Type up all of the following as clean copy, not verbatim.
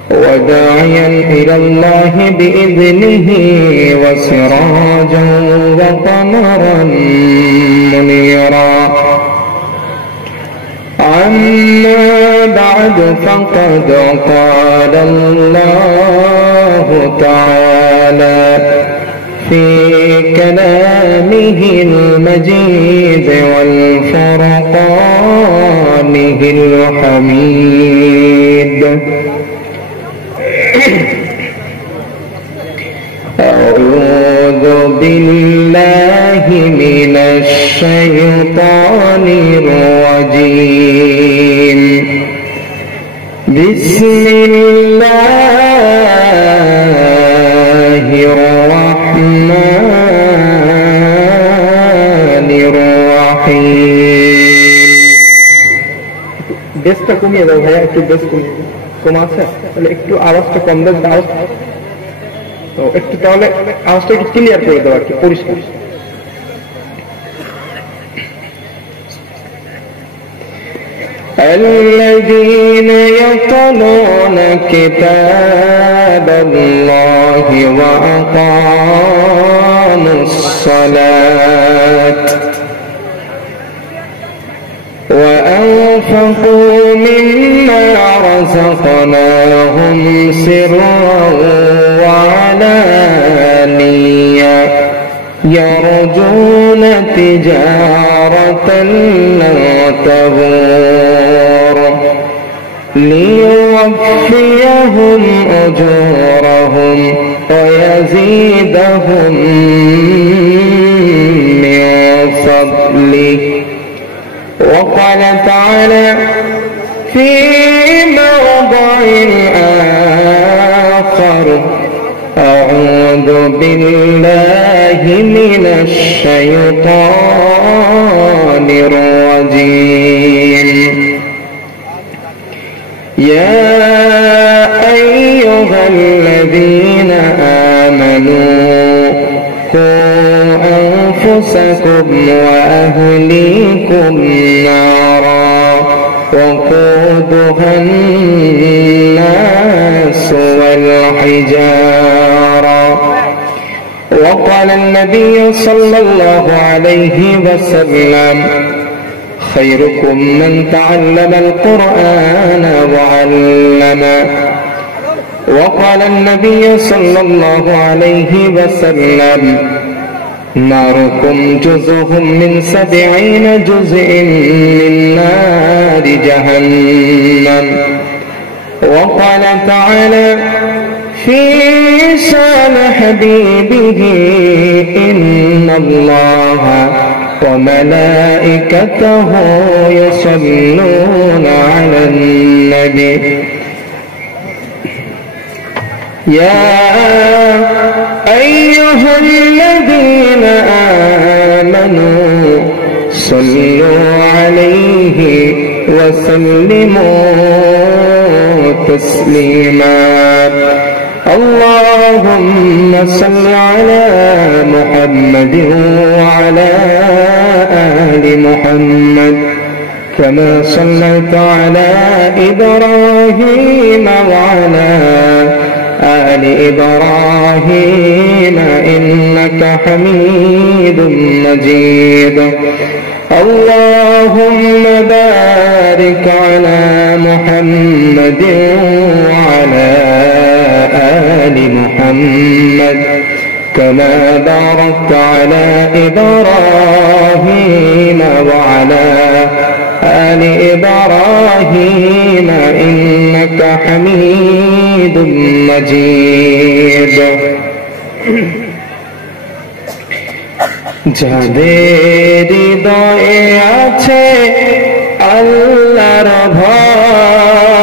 وداعيا إلى الله بإذنه وسراجا وقمرا منيرا. أما بعد فقد قال الله تعالى في كلامه المجيد والفرقانه الحميد: أعوذ بالله من الشيطان الرجيم. بسم الله الرحمن الرحيم. বেসটা কমিয়ে দাও ভাইয়া, একটু বেস কম আছে, তাহলে একটু আওয়াজটা কম দেন, আওয়াজ তো একটু, তাহলে আওয়াজটা একটু ক্লিয়ার করে দাও আর কি, পরিষ্কার। الذين يتلون كتاب الله وأقاموا الصلاة وأنفقوا مما رزقناهم سرا وعلانية يرجون تجارة لن تبور ليوفيهم أجورهم ويزيدهم من فضله. وقال تعالى في موضع آخر: أعوذ بالله من الشيطان الرجيم. يا أيها الذين آمنوا قوا أنفسكم وأهليكم نارا وقودها الناس والحجارة. وقال النبي صلى الله عليه وسلم: خيركم من تعلم القرآن وعلمه. وقال النبي صلى الله عليه وسلم: ناركم جزء من 70 جزء من نار جهنم. وقال تعالى في شان حبيبه: إن الله وملائكته يصلون على النبي يا أيها الذين آمنوا صلوا عليه وسلموا تسليما. اللهم صل على محمد وعلى آل محمد كما صليت على إبراهيم وعلى آل إبراهيم إنك حميد مجيد. اللهم بارك على محمد وعلى آل محمد كما باركت على إبراهيم وعلى آل إبراهيم إنك حميد مجيد. যাদের হৃদয়ে আছে আল্লাহর ভয়,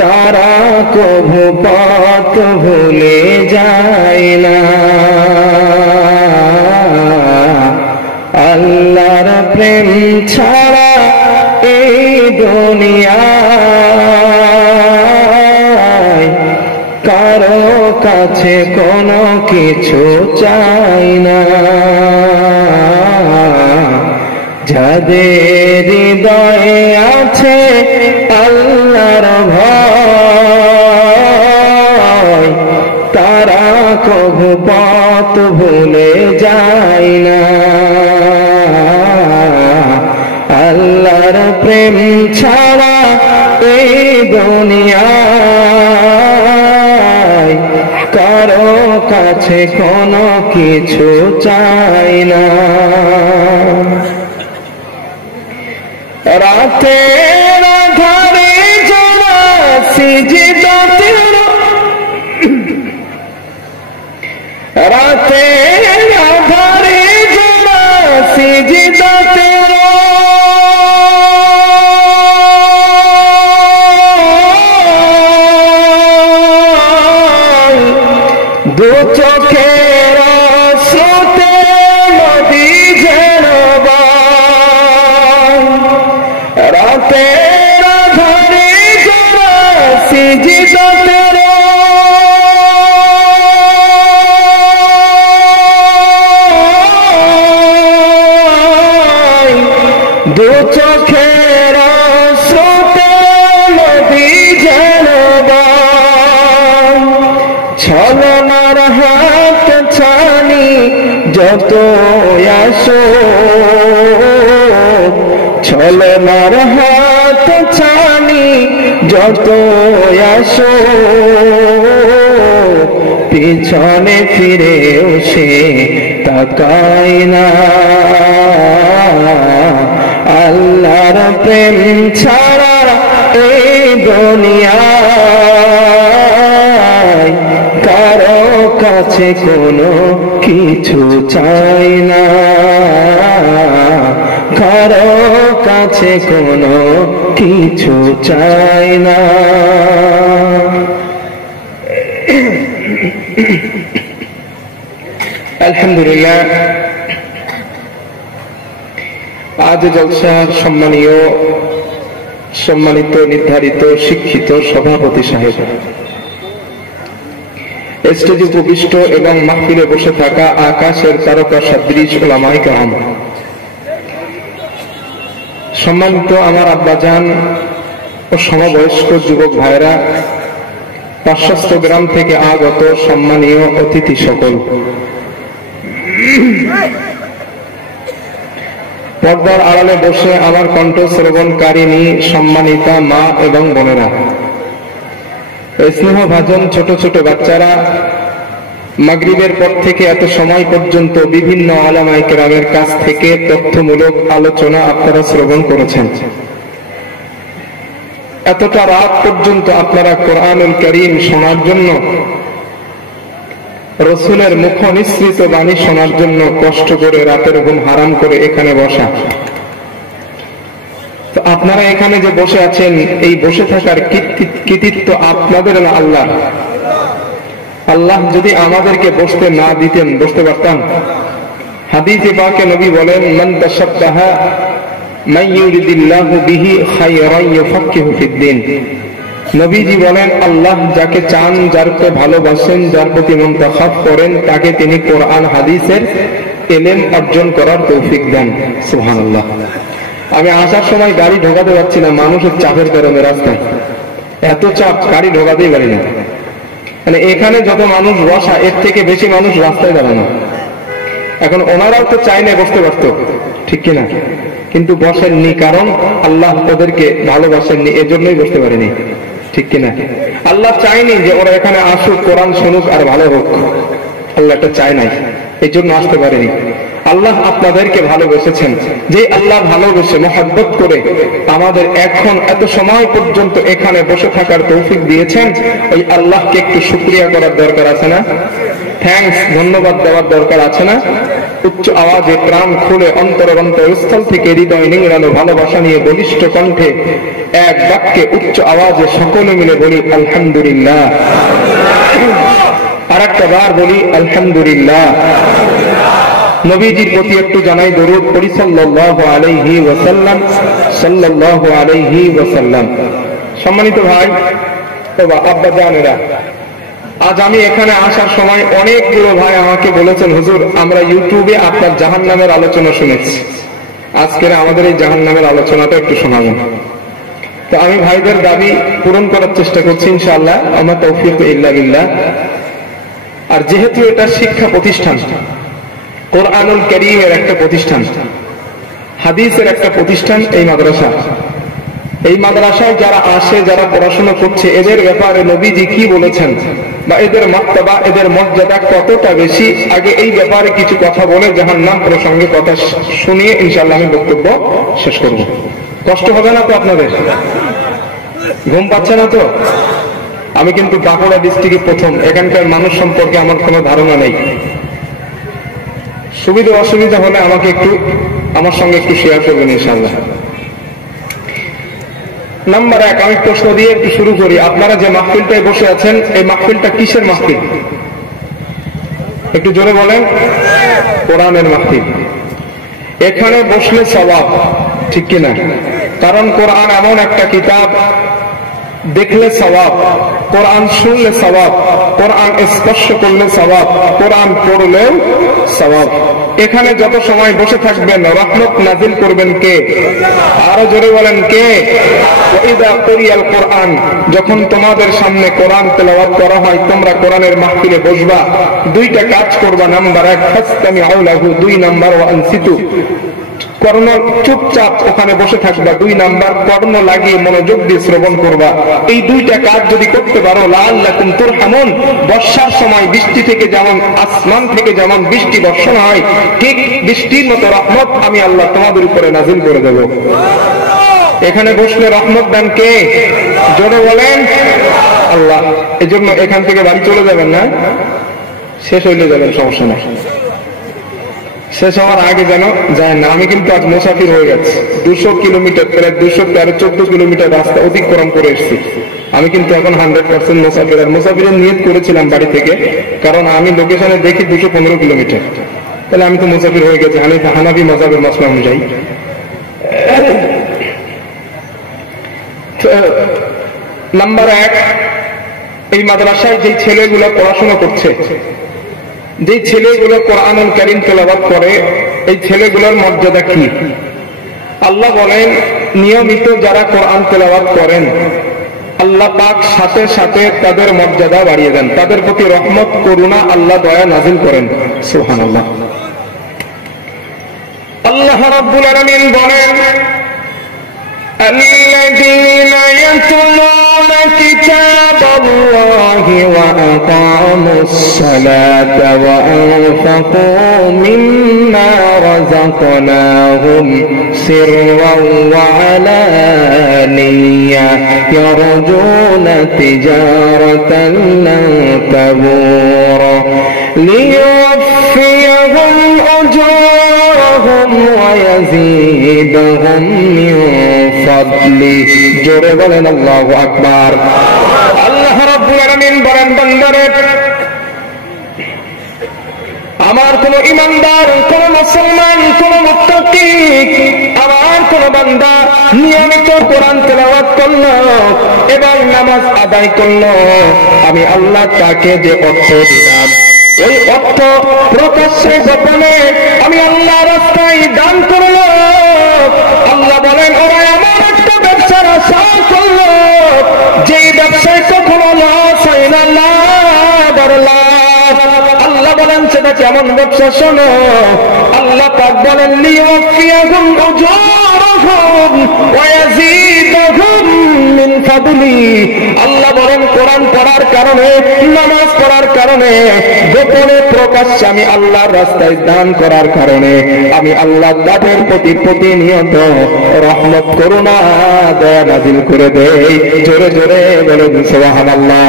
তারা কভু পথ ভুলে যায় না। আল্লাহর প্রেম ছাড়া এই দুনিয়ায় কারো কাছে কোনো কিছু চাই না। যাদের হৃদয়ে আছে আল্লাহর ভয়, তারা কভু পথ ভুলে যায় না। আল্লাহর প্রেম ছাড়া এই দুনিয়ায় কারো কাছে কোনো কিছু চাই না। রাতের আঁধারে যারা সিজদাতে, রাতের আঁধারে যারা সিজদাতে দু চোখের স্রোতে নদী যেন রাতের আঁধারে যারা সিজদাতে দু চোখের স্রোতে নদী যেন ছলনার হাত ছানি যত আসো, ছলনার হাত ছানি যত আসো, পিছনে ফিরেও সে তাকায় না। আল্লাহর প্রেম ছাড়া এই দুনিয়ায় কারো কাছে কোনো কিছু চাই না, কারো কাছে কোনো কিছু চাই না। আলহামদুলিল্লাহ, আজ জলসার সম্মানিত নির্ধারিত শিক্ষিত সভাপতি সাহেব, স্টেজে উপবিষ্ট এবং মাহফিলে বসে থাকা আকাশের তারকা সদৃশ উলামায়ে কেরাম, সম্মানিত আমার আব্বাজান ও সমবয়স্ক যুবক ভাইরা, পার্শ্বস্থ গ্রাম থেকে আগত সম্মানীয় অতিথি সকল, পর্দার আড়ালে বসে আমার কণ্ঠ শ্রবণকারিণী সম্মানিতা মা এবং বোনেরা, স্নেহভাজন ছোট ছোট বাচ্চারা, মাগরিবের পর থেকে এত সময় পর্যন্ত বিভিন্ন উলামায়ে কেরামের কাছ থেকে তথ্যমূলক আলোচনা আপনারা শ্রবণ করেছেন। এতটা রাত পর্যন্ত আপনারা কোরআনুল কারীম শোনার জন্য, রাসূলের মুখ নিঃসৃত বাণী শোনার জন্য কষ্ট করে রাতের ঘুম হারাম করে এখানে বসা। তো আপনারা এখানে যে বসে আছেন, এই বসে থাকার কৃতিত্ব আপনাদের না আল্লাহ। আল্লাহ যদি আমাদেরকে বসতে না দিতেন, বসতে পারতাম? হাদিসে পাকে নবী বলেন, মান তাশাব্বাহা মান ইউরিদিল্লাহু বিহি খায়রান ইউফাক্কিহু ফিদ্দিন। নবীজি বলেন, আল্লাহ যাকে চান, যারকে ভালোবাসেন, যার প্রতি মুনতাখাব করেন, তাকে তিনি কোরআন হাদিসের ইলম অর্জন করার তৌফিক দেন। সুবহানাল্লাহ। আমি আসার সময় গাড়ি ঢোকাতে পারছি না, মানুষের চাপের কারণে রাস্তায় এত চাপ, গাড়ি ঢোকাতেই পারি না। মানে এখানে যত মানুষ বসা, এর থেকে বেশি মানুষ রাস্তায় দাঁড়ানো। এখন ওনারাও তো চাইলে বসতে পারত, ঠিক কিনা? কিন্তু বসেননি, কারণ আল্লাহ ওদেরকে ভালোবাসেননি, এজন্যই বসতে পারেনি, ঠিক কিনা? আল্লাহ চাইনি যে ওরা এখানে আসুক, কোরআন শুনুক আর ভালো হোক। আল্লাহ এটা চায় নাই, এই জন্য আসতে পারেনি। আল্লাহ আপনাদেরকে ভালোবেসেছেন, যে আল্লাহ ভালোবেসে মহব্বত করে আমাদের এখন এত সময় পর্যন্ত এখানে বসে থাকার তৌফিক দিয়েছেন, ওই আল্লাহকে একটু শুকরিয়া করার দরকার আছে না? থ্যাঙ্কস, ধন্যবাদ দেওয়ার দরকার আছে না? উচ্চ আওয়াজে, প্রাণ খুলে, অন্তরস্থল থেকে হৃদয় নিংড়ানো ভালোবাসা নিয়ে বলিষ্ঠ কণ্ঠে এক বাক্যে উচ্চ আওয়াজে সকলে মিলে বলি আলহামদুলিল্লাহ। আর একটা বার বলি আলহামদুলিল্লাহ। নবীজির প্রতি একটু জানাই দরুদ পড়ি সাল্লাল্লাহু আলাইহি ওয়াসাল্লাম, সাল্লাল্লাহু আলাইহি ওয়াসাল্লাম। সম্মানিত ভাই ও আব্বা জানেরা, আজ আমি এখানে আসার সময় অনেকগুলো ভাই আমাকে বলেছেন, হুজুর আমরা ইউটিউবে আপনার জাহান্নামের আলোচনা শুনেছি, আজকের আমাদের এই জাহান্নামের আলোচনাটা একটু শোনাবেন। তো আমি ভাইদের দাবি পূরণ করার চেষ্টা করছি ইনশাআল্লাহ, আমার তৌফিক ইল্লা বিল্লাহ। আর যেহেতু এটা শিক্ষা প্রতিষ্ঠান, কোরআনুল কারীমের একটা প্রতিষ্ঠান, হাদিসের একটা প্রতিষ্ঠান এই মাদ্রাসা, এই মাদ্রাসায় যারা আসে, যারা পড়াশোনা করছে, এদের ব্যাপারে নবীজি কি বলেছেন বা এদের মার্তবা, এদের মর্যাদা কতটা বেশি, আগে এই ব্যাপারে কিছু কথা বলে জাহান্নাম প্রসঙ্গে কথা শুনিয়ে ইনশাআল্লাহ আমি বক্তব্য শেষ করব। কষ্ট হবে না তো আপনাদের? ঘুম পাচ্ছে না তো? আমি কিন্তু বাঁকুড়া ডিস্ট্রিক্টে প্রথম, এখানকার মানুষ সম্পর্কে আমার কোনো ধারণা নেই। সুবিধা অসুবিধা হলে আমাকে একটু আমার সঙ্গে একটু শেয়ার করবেন ইনশাআল্লাহ। নাম্বার 1, আমি প্রশ্ন দিয়ে একটু শুরু করি। আপনারা যে মাহফিলটায় বসে আছেন, এই মাহফিলটা কিসের মাহফিল? একটু জোরে বলেন। কোরআনের মাহফিল। এখানে বসলে সওয়াব, ঠিক কিনা? কারণ কোরআন এমন একটা কিতাব, দেখলে সওয়াব, কোরআন শুনলে সওয়াব, কোরআন স্পর্শ করলে সওয়াব, কোরআন পড়লেও সওয়াব। এখানে যত সময় বসে থাকবেন রহমত নাজিল করবেন কে? আরো জোরে বলেন কে? ওয়াইদা কুরিয়াল কোরআন, যখন তোমাদের সামনে কোরআন তেলাওয়াত করা হয়, তোমরা কোরআনের মাহফিলে বসবা, দুইটা কাজ করবা। নাম্বার 1, ফাসতামিউ লাহু, 2 নাম্বার ওয়া আনসিতু, কর্ণ চুপচাপ ওখানে বসে থাকবা। 2 নাম্বার, কর্ণ লাগিয়ে মনোযোগ দিয়ে শ্রবণ করবা। এই দুইটা কাজ যদি করতে পারো, লাআল্লাকুম তুরহামুন, বর্ষার সময় বৃষ্টি থেকে যেমন, আসমান থেকে যেমন বৃষ্টি বর্ষণ হয়, ঠিক বৃষ্টির মতো রহমত আমি আল্লাহ তোমাদের উপরে নাজিল করে দেব। এখানে বসলে রহমত দেন কে? জোরে বলেন আল্লাহ। এজন্য এখান থেকে বাড়ি চলে যাবেন না, শেষ হইলে যাবেন, সমস্যা নাই। শেষ হওয়ার আগে যেন যায় না। আমি কিন্তু আজ মুসাফির হয়ে গেছি, 200 কিলোমিটার, প্রায় 213-14 কিলোমিটার রাস্তা অতিক্রম করে এসেছি। আমি কিন্তু এখন 100% মুসাফির। আর মুসাফিরের নিয়ত করেছিলাম বাড়ি থেকে, কারণ আমি লোকেশনে দেখি 215 কিলোমিটার, তাহলে আমি তো মুসাফির হয়ে গেছি হানাফি মাযহাবের মাসলা অনুযায়ী। নাম্বার 1, এই মাদ্রাসায় যে ছেলেগুলো পড়াশোনা করছে, যে ছেলেগুলো কোরআনুল কারীম তেলাওয়াত করে, এই ছেলেগুলোর মর্যাদা কি? আল্লাহ বলেন, নিয়মিত যারা কোরআন তেলাওয়াত করেন, আল্লাহ পাক সাথে সাথে তাদের মর্যাদা বাড়িয়ে দেন, তাদের প্রতি রহমত, করুণা, আল্লাহ দয়া নাজিল করেন। সুবহানাল্লাহ। আল্লাহ রাব্বুল আলামিন বলেন, الذين يتلون كتاب الله وأقاموا الصلاة وأنفقوا مما رزقناهم سرا وعلانية يرجون تجارة لن تبور ليوفيهم أجورهم ويزيدهم من فضله। জোরে বলেন আল্লাহু আকবার। আল্লাহ রাব্বুল আলামিন বলেন, বান্দারে, আমার কোন ইমানদার, কোন মুসলমান, কোন মুত্তাকি, আমার কোন বান্দা নিয়মিত কোরআন তেলাওয়াত করলো এবং নামাজ আদায় করলো, আমি আল্লাহ তাকে যে অর্থ দিলাম, ওই অর্থ প্রকাশ্যে গোপনে আমি আল্লাহ রাস্তায় দান করলো। আল্লাহ বলেন, ওরা এমন একটা ব্যবসার আশা করলো, যে ব্যবসায় কখনো লস হয় না, লাভ আর লাভ। আল্লাহ বলেন, সেটা কেমন ব্যবসা? শোনো, আল্লাহ পাক বলেন, লিওয়াফিয়াহুম উজুরহুম ওয়া ইয়াজিদুহুম মিন ফাদলি। আল্লাহ বলেন, কোরআন পড়ার কারণে, নামাজ পড়ার কারণে, গোপনে প্রকাশ্যে আমি আল্লাহর রাস্তায় দান করার কারণে আমি আল্লাহ তাদের প্রতি প্রতিনিয়ত রহমত, করুণা, দয়া নাজিল করে দেই। জোরে জোরে বলেন সুবহানাল্লাহ।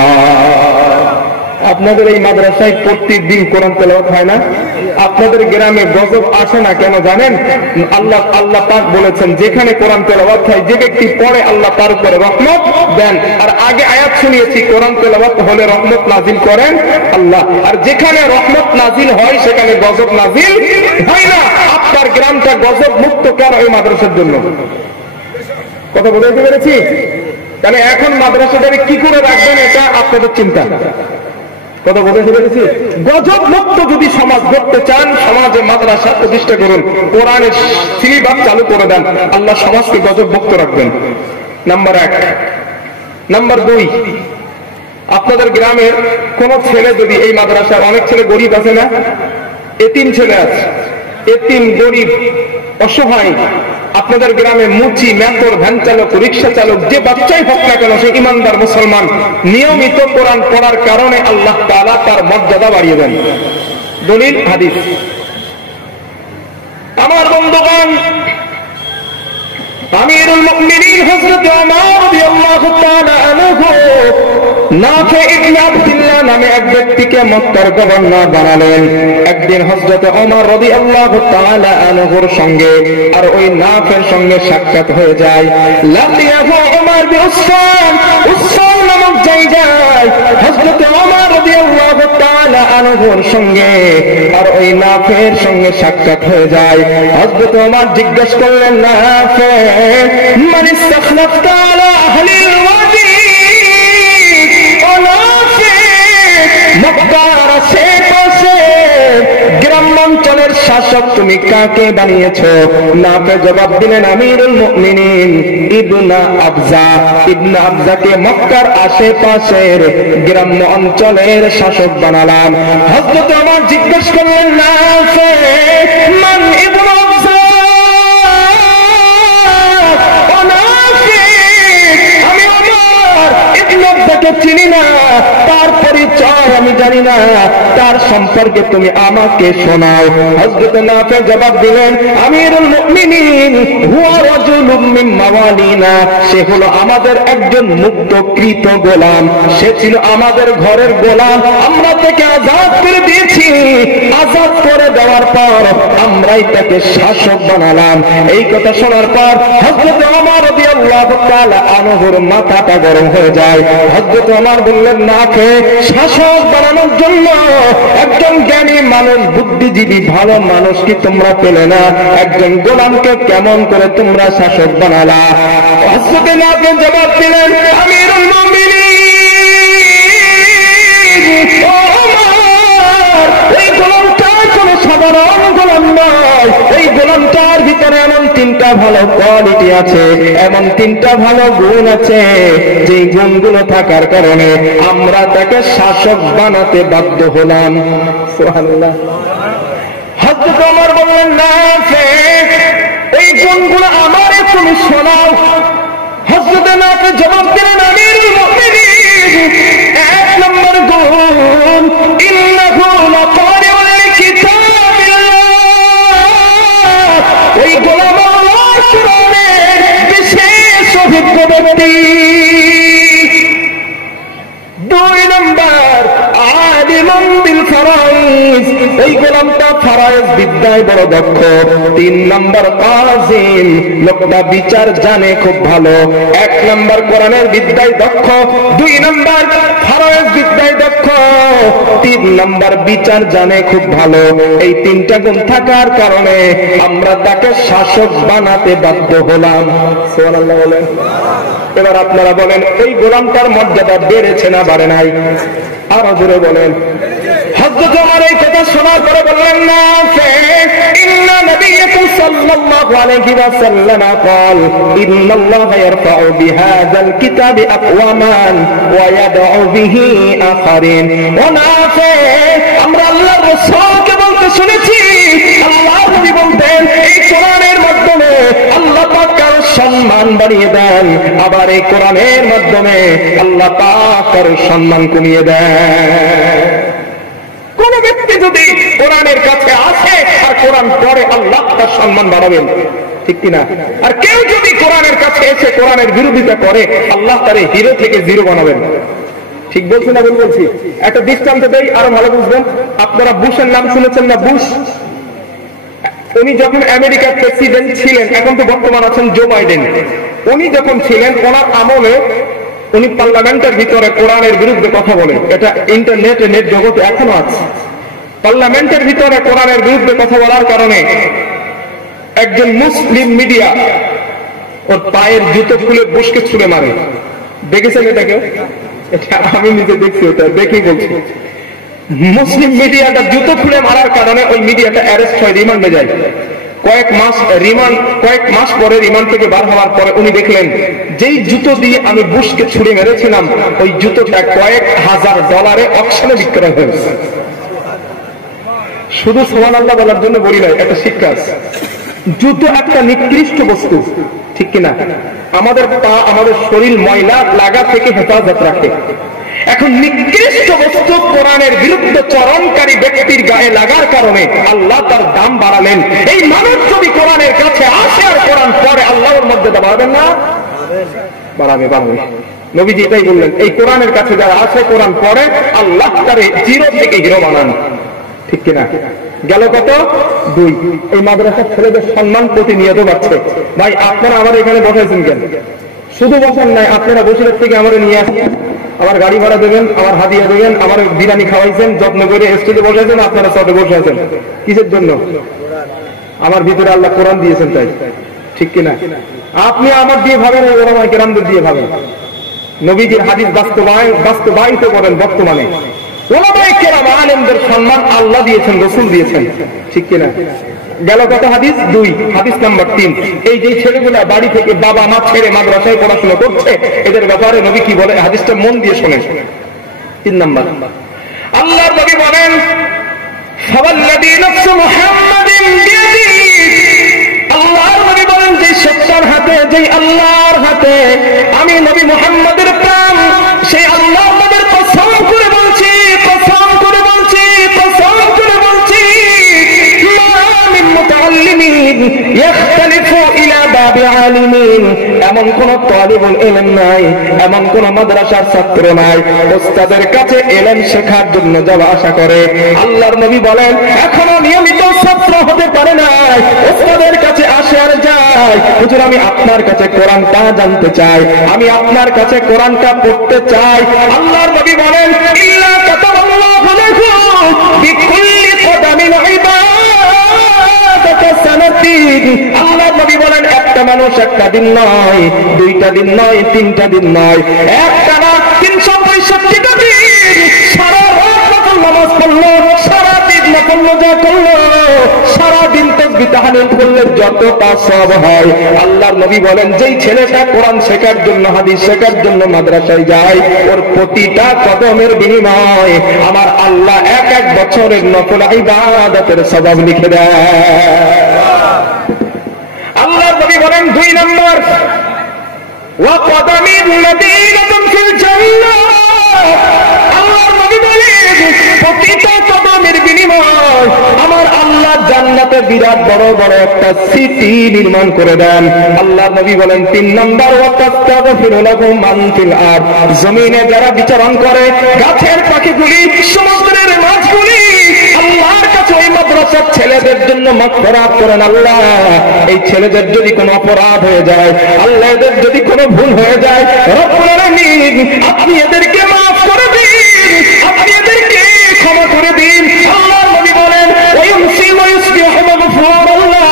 আপনাদের এই মাদ্রাসায় প্রত্যেকদিন কোরআন তেলাওয়াত হয় না? আপনাদের গ্রামে গজব আসে না কেন জানেন? আল্লাহ পাক বলেছেন, যেখানে কোরআন তেলাওয়াত হয়, যে ব্যক্তি পড়ে আল্লাহ তার উপরে রহমত দেন। আর আগে আয়াত শুনিয়েছি, কোরআন তেলাওয়াত হলে রহমত নাজিল করেন আল্লাহ, আর যেখানে রহমত নাজিল হয় সেখানে গজব নাজিল হয় না। আপনার গ্রামটা গজব মুক্ত কেন? এই মাদ্রাসার জন্য। কথা বুঝাইতে পেরেছি? তাহলে এখন মাদ্রাসাটাকে কি করে রাখবেন, এটা আপনাদের চিন্তা। কথা বুঝাইতে পেরেছি? গজব মুক্ত যদি সমাজ গড়তে চান, সমাজে মাদ্রাসা প্রতিষ্ঠা করুন, কোরআনের সিলেবাস চালু করে দেন, আল্লাহ সমাজকে গজব মুক্ত রাখবেন। নাম্বার 1। নাম্বার 2, আপনাদের গ্রামের কোন ছেলে যদি এই মাদ্রাসার, অনেক ছেলে গরিব আছে না, এতিম ছেলে আছে, এতিম গরিব অসহায়, আপনাদের গ্রামে মুচি, মেতর, ভ্যান চালক, রিক্সা চালক, যে বাচ্চাই হোক না কেন, সে ইমানদার মুসলমান, নিয়মিত কোরআন পড়ার কারণে আল্লাহ তাআলা তার মর্যাদা বাড়িয়ে দেন। দলিল হাদিস। আমার বন্ধুগণ, আমিরুল মুমিনিন হযরত ওমর রাদিয়াল্লাহু তাআলা আনহু নাফি ইবনে আব্দুল্লাহ নামে এক ব্যক্তিকে মক্কার গভর্নর বানালেন। একদিন হযরত ওমর রাদিয়াল্লাহু তাআলা আনহুর সঙ্গে আর ওই নাফের সঙ্গে সাক্ষাৎ হয়ে যায়। লাকিয়াহু ওমর বিউসফান, উসফান নামক জায়গায় হযরত ওমর রাদিয়াল্লাহু তাআলা আনহুর সঙ্গে আর ওই নাফের সঙ্গে সাক্ষাৎ হয়ে যায়। হযরত ওমর জিজ্ঞেস করলেন, নাফে মান ইসতাখলাফতা আলা আহলিল ওয়াদি, ও নাফে মক্কার আশেপাশে গ্রামাঞ্চলের শাসক তুমি কাকে বানিয়েছো? নাফে জবাব দিলেন, আমিরুল মুমিনিন ইবনে আবজা, ইবনে আবজাকে মক্কার আশেপাশের গ্রাম্য অঞ্চলের শাসক বানালাম। হযরত ওমর জিজ্ঞেস করলেন, নাফে মান ইবনে আবজা, চিনি না, তার পরিচয় আমি জানি না, তার সম্পর্কে তুমি আমাকে শোনাও। হযরত নাফে জবাব দিলেন, আমিরুল মুমিনিন হুয়া রাজুলুম মিন মাওয়ালিনা, সে হলো আমাদের একজন মুক্তকৃত গোলাম, সে ছিল আমাদের ঘরের গোলাম, আমরা তাকে আজাদ করে দিয়েছি, আজাদ করে দেওয়ার পর আমরাই তাকে শাসক বানালাম। এই কথা শোনার পর হযরত ওমর রাদিয়াল্লাহু তাআলা আনহুর মাথাটা গরম হয়ে যায়। হযরত ওমর বললেন, নাফে শাসক বানানোর জন্য একজন জ্ঞানী মানুষ, বুদ্ধিজীবী ভালো মানুষ কি তোমরা পেলে না? একজন গোলামকে কেমন করে তোমরা শাসক বানালা? হযরত নাফে জবাব দিলেন, আমিরুল মুমিনিন ও ওমর, এই গোলামটা কোনো সাধারণ গোলাম নয়, এই গোলামটার ভিতরে এমন 3টা ভালো কোয়ালিটি আছে, এমন 3টা ভালো গুণ আছে, যে গুণগুলো থাকার কারণে আমরা তাকে শাসক বানাতে বাধ্য হলাম। সুবহানাল্লাহ। হযরত ওমর বললেন, নাফে এই গুণগুলো আমারে তুমি শোনাও। হযরত নাফে জবাব দিলেন, আমিরুল মুমিনিন 1 নম্বর গুণ, ইন্নাহু লাকারিউল কিতাবিল্লাহ, ওই গোলাম আল্লাহর কোরআনের বিশেষ অভিজ্ঞ ব্যক্তি। 2 নম্বর, আলিমুন বিল ফারাইজ, এই গোলামটা ফারাইজ বিদ্যায় বড় দক্ষ। 3 নম্বর, কাযিম, লোকটা বিচার জানে খুব ভালো। 1 নম্বর কোরআনের বিদ্যায় দক্ষ, 2 নম্বর ফারাইজ বিদ্যায় দক্ষ, 3 নম্বর বিচার জানে খুব ভালো। এই 3টা গুণ থাকার কারণে আমরা তাকে শাসক বানাতে বাধ্য হলাম। সুবহানাল্লাহ বলেন। এবার আপনারা বলেন, এই গোলামটার মর্যাদা বেড়েছে না বাড়ে নাই? আরো জোরে বলেন। হযরত ওমর এই কথা শোনার পরে বললেন, নাফে ইন্না নবিয়্যাকুম সাল্লাল্লাহু আলাইহি ওয়াসাল্লাম قال ان الله يرفع بهذا الكتاب اقواما ويدع به اخرين। ও নাফে, আমরা আল্লাহর রাসূলকে বলতে শুনেছি, আল্লাহর নবী বলতেন, এই কোরআনের মাধ্যমে আল্লাহ পাক কার সম্মান বাড়িয়ে দেন, আবার এই কোরআনের মাধ্যমে আল্লাহ পাক কার সম্মান কমিয়ে দেন। কোন ব্যক্তি যদি কোরআনের কাছে আসে আর কোরআন পড়ে, আল্লাহ তার সম্মান বাড়াবেন, ঠিক কিনা? আর কেউ যদি কোরআনের কাছে এসে কোরআনের বিরোধিতা করে, আল্লাহ তার হিরো থেকে জিরো বানাবেন। ঠিক বলছি না ভুল বলছি? একটা দৃষ্টান্ত দেই, আরো ভালো বুঝবেন। আপনারা বুশের নাম শুনেছেন না? বুশ, উনি যখন আমেরিকার প্রেসিডেন্ট ছিলেন, এখন তো বর্তমান আছেন জো বাইডেন, উনি যখন ছিলেন ওনার আমলে উনি পার্লামেন্টের ভিতরে কোরআনের বিরুদ্ধে কথা বলেন। এটা ইন্টারনেটে, নেট জগতে এখনো আছে। পার্লামেন্টের ভিতরে কোরআনের বিরুদ্ধে কথা বলার কারণে একজন মুসলিম মিডিয়া ওর পায়ের জুতো খুলে বুশকে ছুঁড়ে মারে। দেখেছেন এটাকে? এটা আমি নিজে দেখছি, ওটা দেখেই বলছি। মুসলিম মিডিয়াটা জুতো খুলে মারার কারণে ওই মিডিয়াটা অ্যারেস্ট হয়, রিমান্ডে যায়। কয়েক মাস পরে রিমান্ড থেকে বার হওয়ার পরে উনি দেখলেন যেই জুতো দিয়ে আমি বুশকে ছুড়ে মেরেছিলাম ওই জুতোটা কয়েক হাজার ডলারে অকশনে বিক্রয় হয়েছে। শুধু সুবহানাল্লাহ বলার জন্য বলি না, একটা শিক্ষা আছে। জুতো একটা নিকৃষ্ট বস্তু, ঠিক কিনা? আমাদের পা, আমাদের শরীর ময়লা লাগা থেকে হেফাজত রাখে। এখন নিকৃষ্ট বস্তু কোরআনের বিরুদ্ধে চরণকারী ব্যক্তির গায়ে লাগার কারণে আল্লাহ তার দাম বাড়ালেন। এই মানুষ যদি কোরআনের কাছে আসে আর কোরআন পড়ে, আল্লাহর মধ্যে বাড়াবেন না? বাড়াবে। নবীজি এটাই বললেন, এই কোরআনের কাছে যারা আসে, কোরআন পড়ে, আল্লাহ তারে জিরো থেকে হিরো বানান, ঠিক কিনা? গেল কত? 2। এই মাদ্রাসার ছেলেদের সম্মান প্রতিনিয়ত বাড়ছে। ভাই আপনারা আমার এখানে বসাইছেন কেন? শুধু বসান নাই, আপনারা বসিরহাট থেকে আমার নিয়ে আসছেন, আমার গাড়ি ভাড়া দেবেন, আমার হাদিয়া দেবেন, আমার বিরিয়ানি খাওয়াইছেন, যত্ন করে স্টেজে বসাইছেন, আপনারা সবে বসে আছেন কিসের জন্য? আমার ভিতরে আল্লাহ কোরআন দিয়েছেন তাই, ঠিক কিনা? আপনি আমার দিয়ে ভাবেন, ওলামায়ে কেরামদের দিয়ে ভাবেন। নবীজির হাদিস বাস্তবায়িত করেন। বর্তমানে ওলামায়ে কেরাম আলেমদের সম্মান আল্লাহ দিয়েছেন, রাসূল দিয়েছেন, ঠিক কিনা? গেল কত হাদিস? 2। হাদিস নাম্বার 3, এই যে ছেলেগুলা বাড়ি থেকে বাবা মা ছেড়ে মাদ্রাসায় পড়াশোনা করছে, এদের ব্যাপারে নবী কি বলে? হাদিসটা মন দিয়ে শোনেন। 3 নাম্বার, আল্লাহর নবী বলেন, ফাওয়াল্লাযী নাফসু মুহাম্মাদিন বিয়াদিহি, আল্লাহর নবী বলেন, যে সত্তার হাতে, যেই আল্লাহর হাতে আমি নবী মুহাম্মদের প্রাণ, সেই আল্লাহর নবীর কসম করে বলছি, এমন কোন তালিবুল ইলম নাই, এমন কোন মাদ্রাসার ছাত্র নাই ওস্তাদের কাছে ইলম শেখার জন্য যাওয়া আশা করে। আল্লাহর নবী বলেন, এখনো নিয়মিত ছাত্র হতে পারে নাই, ওস্তাদের কাছে আসে আর যায়, হুজুর আমি আপনার কাছে কোরআনটা জানতে চাই, আমি আপনার কাছে কোরআনটা পড়তে চাই। আল্লাহর নবী বলেন, ইল্লা কাতাবাল্লাহু লাহু বিকুল্লি কদামিন ইবাদাতাস সানাতিন। আল্লাহর নবী বলেন, একটা মানুষ একটা দিন নয়, 2টা দিন নয়, 3টা দিন নয়, একটা না 365টা দিন সারা রাত নফল নামাজ পড়লো, সারা দিন নফল রোজা করলো, সারা দিন তাসবিহ তাহলিল করলে যতটা সওয়াব হয়, আল্লাহর নবী বলেন, যেই ছেলেটা কোরআন শেখার জন্য, হাদিস শেখার জন্য মাদ্রাসায় যায়, ওর প্রতিটা কদমের বিনিময়ে আমার আল্লাহ 1 বছরের নফল ইবাদতের সওয়াব লিখে দেয়। আল্লাহর নবী বলেন 2 নম্বর, ওয়া কদামিন নাদিনাতুন ফিল জান্নাহ। আল্লাহর নবী বলেন, প্রতিটা কদমের বিনিময় আমার আল্লাহ জান্নাতে বিরাট বড় বড় একটা সিটি নির্মাণ করে দেন। আল্লাহর নবী বলেন 3 নম্বর, ওয়া তাস্তাগফিরু লাহুম মান ফিল আরদ। জমিনে যারা বিচরণ করে, গাছের পাখিগুলি, সমুদ্রের মাছগুলি, আল্লাহর কাছে ওই মাদ্রাসার ছেলেদের জন্য মাগফিরাত করেন। আল্লাহ এই ছেলেদের যদি কোনো অপরাধ হয়ে যায়, আল্লাহ এদের যদি কোনো ভুল হয়ে যায়, রব্বুল আলামিন আপনি এদেরকে মাফ করে দিন, আপনি এদেরকে ক্ষমা করে দিন। আল্লাহর নবী বলেন, ওয়ায়ুমসি ওয়ায়ুসবিহু মাগফুরাল্লাহ।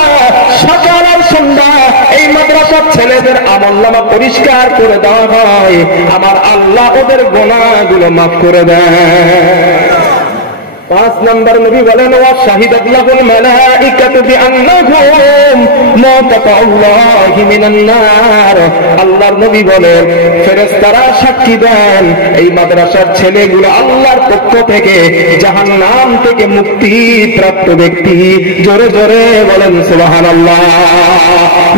সকাল আর সন্ধ্যা এই মাদ্রাসার ছেলেদের আমলনামা পরিষ্কার করে দেওয়া হয়, আমার আল্লাহ ওদের গুনাহগুলো মাফ করে দেন। 5 নম্বর নবী বলেন, ওয়া শাহিদাত লাহুল মালাইকাতু বিআন্নাহুম মুতাকাল্লাহি মিনান নার। আল্লাহর নবী বলেন, ফেরেশতারা সাক্ষী দেন, এই মাদ্রাসার ছেলেগুলো আল্লাহর পক্ষ থেকে জাহান্নাম থেকে মুক্তি প্রাপ্ত ব্যক্তি। জোরে জোরে বলেন সুবহানাল্লাহ,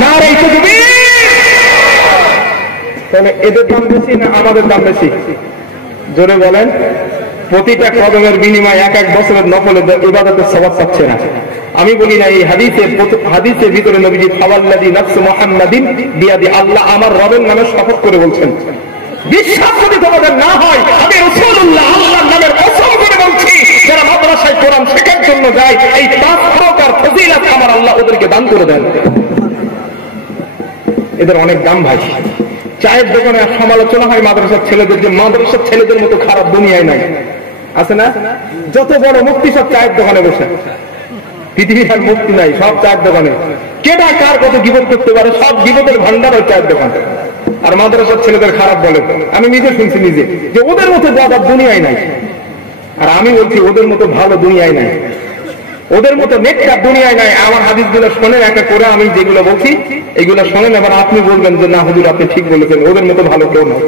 নারে তাকবীর। তাহলে এদের দাম বেশি না আমাদের দাম বেশি? জোরে বলেন। প্রতিটা কদমের বিনিময়ে 1 বছরের নফল ইবাদতের সওয়াব পাচ্ছে না। আমি বলি না, এই হাদিসের ভিতরে নবীজি ফাওয়াল্লাযী নাফসু মুহাম্মাদিন বিয়াদি, আল্লাহ আমার রবের নামে শপথ করে বলছেন। বিশ্বাস যদি তোমাদের না হয়, আমি রাসূলুল্লাহ আল্লাহর নামের কসম করে বলছি, যারা মাদ্রাসায় কোরআন শেখার জন্য যায়, এই 5 প্রকার ফজিলত আমার আল্লাহ ওদেরকে দান করে দেন। এদের অনেক দাম ভাই। চায়ের দোকানে সমালোচনা হয় মাদ্রাসার ছেলেদের, যে মাদ্রাসার ছেলেদের মতো খারাপ দুনিয়ায় নাই, আছে না? যত বড় মুফতি সব চায়ের দোকানে বসে, পৃথিবীর আর মুফতি নাই, সব চায়ের দোকানে। কেটা কার কত গীবত করতে পারে, সব গীবতের ভান্ডার ওই চায়ের দোকান। আর মাদ্রাসার ছেলেদের খারাপ বলে, আমি নিজে শুনছি নিজে, যে ওদের মতো বাবা দুনিয়ায় নাই। আর আমি বলছি ওদের মতো ভালো দুনিয়ায় নাই। ওদের মতো নেকটা দুনিয়ায় নাই। আমার হাদিসগুলো শোনেন একটা করে, আমি যেগুলো বলছি এগুলো শোনেন, এবার আপনি বলবেন যে না হুজুর আপনি ঠিক বলেছেন, ওদের মতো ভালো কেউ নয়।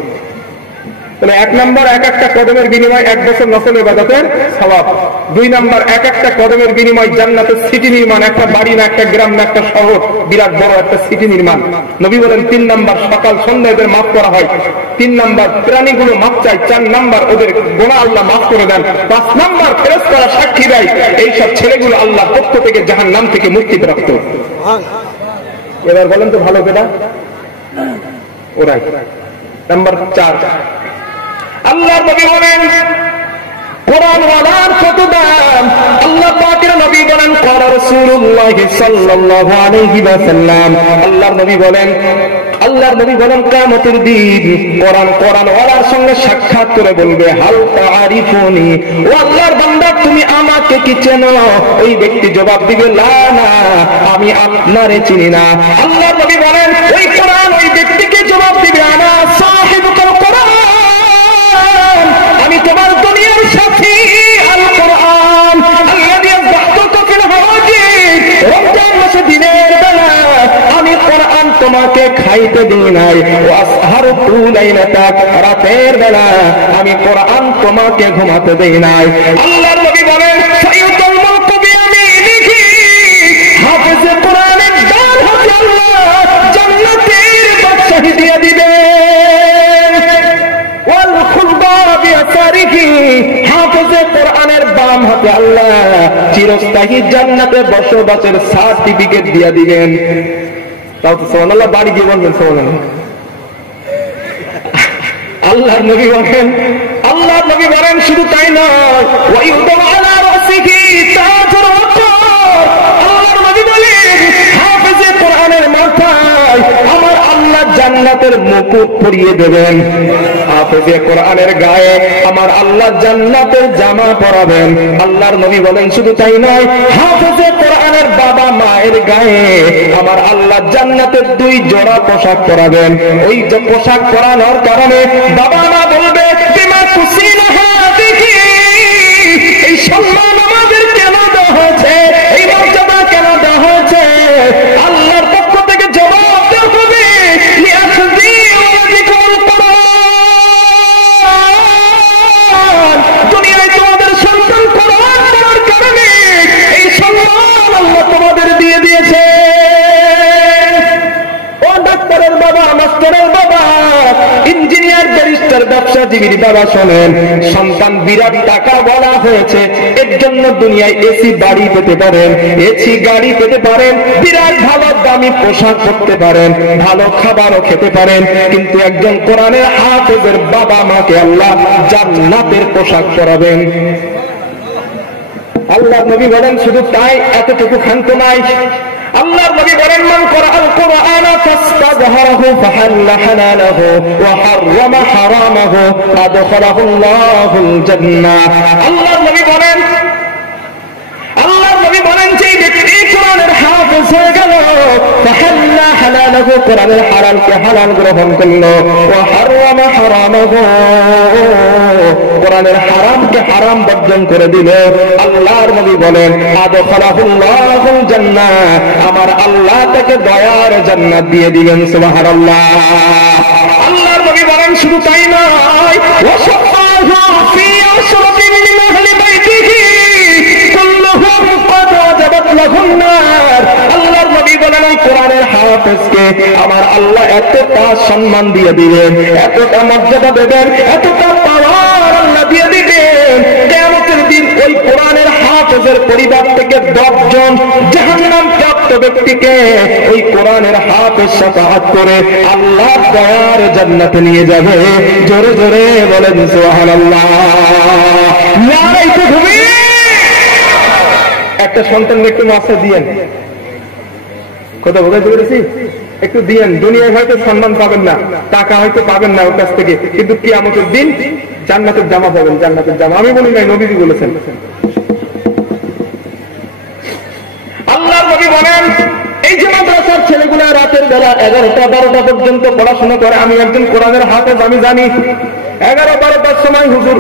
তাহলে 1 নম্বর, এক একটা কদমের বিনিময় 1 বছর নফল ইবাদতের সওয়াব। 2 নম্বর, এক একটা কদমের বিনিময় জান্নাতের সিটি নির্মাণ, একটা বাড়ি না, একটা গ্রাম না, একটা শহর, বিরাট বড় একটা সিটি নির্মাণ। নবী বলেন 3 নম্বর, সকাল সন্ধ্যা এদের মাফ করা হয়। 3 নম্বর, প্রাণীগুলো মাফ চায়। 4 নম্বর, ওদের গুনাহ আল্লাহ মাফ করে দেন। 5 নম্বর, ফেরেশতারা সাক্ষী দেয় এইসব ছেলেগুলো আল্লাহর পক্ষ থেকে জাহান্নাম থেকে মুক্তি প্রাপ্ত। এবার বলেন তো ভালো কেটা? ওরাই। নাম্বার 4, আল্লাহর নবী বলেন কোরআন ওয়ালার কত দাম। আল্লাহ পাকের নবী বলেন ক্বালা রাসূলুল্লাহ সাল্লাল্লাহু আলাইহি ওয়াসাল্লাম, আল্লাহর নবী বলেন কিয়ামতের দিন কোরআন ওয়ালার সঙ্গে সাক্ষাৎ করে বলবে হাল তাআরিফুনি, ও আল্লাহর বান্দা তুমি আমাকে কি চেনো? ওই ব্যক্তি জবাব দিবে লা না, আমি আপনারে চিনি না। আল্লাহর নবী বলেন ওই কোরআন ওই ব্যক্তিকে জবাব দিবে আনা সাহিবুল কোরআন, আমি তোমার দুনিয়ার সাথী আল কোরআন আল্লাযী আযবাহতুকা ফিল হাওয়াজিজ, রমজান মাসে দিনের বেলা আমি কোরআন তোমাকে খাইতে দিই নাই। ওয়া আসহারতু লাইলাতাক, রাতের বেলা আমি কোরআন তোমাকে ঘুমাতে দেই নাই। আল্লাহর নবী বলেন সাইয়ুতুল মুলকু বিয়ামিনিহি, হাফেজে কোরআনের ডান হাতে আল্লাহ জান্নাতের বাদশাহী দিয়ে দিবেন। ওয়াল খুলবা বিয়াসারিহি, হাফেজে কোরআনের বাম হাতে আল্লাহ চিরস্থায়ী জান্নাতে বসবাসের সার্টিফিকেট দিয়ে দিবেন। তাও তো সুবহানাল্লাহ, বাড়ি গিয়ে বলবেন সুবহানাল্লাহ। আল্লাহর নবী বলেন শুধু তাই নয়, ওয়া ইউদা আলা রাসিহি তাজুর ওয়াকার, আল্লাহর নবী বলেন হাফেজে কোরআনের মাথায় আমার আল্লাহ জান্নাতের মুকুট পরিয়ে দেবেন। হাফেজে কোরআনের গায়ে আমার আল্লাহ জান্নাতের জামা পরাবেন। আল্লাহর নবী বলেন শুধু তাই নয়, হাফেজে কোরআনের বাবা মায়ের গায়ে আমার আল্লাহ জান্নাতের 2 জোড়া পোশাক পরাবেন। ওই যে পোশাক পরানোর কারণে বাবা মা বলবে বিমা তুসিনা হাদিহি, এই সম্মান আমাদের কেন দেওয়া হয়েছে, এই মর্যাদা কেন দেওয়া হয়েছে? আল্লাহর পক্ষ থেকে জবাব দেওয়া হবে লিআখযি ওয়ালিকুল কোরআন, দুনিয়ায় তোমাদের সন্তান কোরআন পড়ার কারণে এই সম্মান আল্লাহ তোমাদের দিয়ে দিয়েছে। ও ডাক্তারের বাবা, মাস্টারের বাবা, ইঞ্জিনিয়ার, ব্যারিস্টার, ব্যবসাজীবীর বাবা শোনেন, সন্তান বিরাট টাকা বলা হয়েছে, এর জন্য দুনিয়ায় এসি বাড়ি পেতে পারেন, এসি গাড়ি পেতে পারেন, বিরাট ভালো দামি পোশাক পরতে পারেন, ভালো খাবারও খেতে পারেন, কিন্তু একজন কোরআনের হাফেজের বাবা মাকে আল্লাহ জান্নাতের পোশাক পরাবেন। আল্লাহর নবী বলেন শুধু তাই, এতটুকু ক্ষান্ত নাই। আল্লাহর নবী বলেন মান ক্বারাআল কুরআনা ফাস্তাযহারাহু ফাহাল্লা হালালাহু ওয়া হাররামা হারামাহু আদখালাহুল্লাহুল জান্নাহ। আল্লাহর নবী বলেন যে ব্যক্তি কোরআনের হাফেজ হয়ে গেল, ফাহাল্লা হালালাহু, কোরআনের হালালকে হালাল গ্রহণ করলো, ওয়া হাররামা হারামাহু, কোরআনের হারামকে হারাম বর্জন করে দিল। আল্লাহর নবী বলেন আদখালাহুল্লাহুল জান্নাহ, আমার আল্লাহ তাকে দয়ার জান্নাত দিয়ে দিবেন। সুবহানাল্লাহ। আল্লাহর নবী বলেন শুধু তাই নয়, ওয়াসাফাহু ফি আশরাতিন মিন আহলি বাইতিহি কুল্লুহুম ক্বাদ ওয়াজাবাত লাহুন নার। আল্লাহর নবী বলেন ওই কোরআনের হাফেজকে আমার আল্লাহ এতটা সম্মান দিয়ে দিবেন, এতটা মর্যাদা দেবেন, এতটা পাওয়ার আল্লাহ দিয়ে দিবেন, কিয়ামতের দিন ওই কোরআনের হাফেজের পরিবার থেকে 10 জন জাহান্নাম প্রাপ্ত ব্যক্তিকে ওই কোরআনের হাফেজ শাফাআত করে আল্লাহ দয়ার জান্নাতে নিয়ে যাবে। জোরে জোরে বলেন সুবহানাল্লাহ। নারায়ে তাকবীর। একটা সন্তান একটু মাসে দিয়েন, কথা বোঝাতে পেরেছি? একটু দিয়েন। দুনিয়ায় হয়তো সম্মান পাবেন না, টাকা হয়তো পাবেন না ওর কাছ থেকে, কিন্তু কিয়ামতের দিন জান্নাতের জামা পাবেন, জান্নাতের জামা। আমি বলি নাই, নবীজি বলেছেন। আল্লাহর নবী বলেন এই যে মাদ্রাসার ছেলেগুলো রাতের বেলা 11টা 12টা পর্যন্ত পড়াশোনা করে, আমি একজন কোরআনের হাফেজ, আমি জানি 11-12টার সময় হুজুর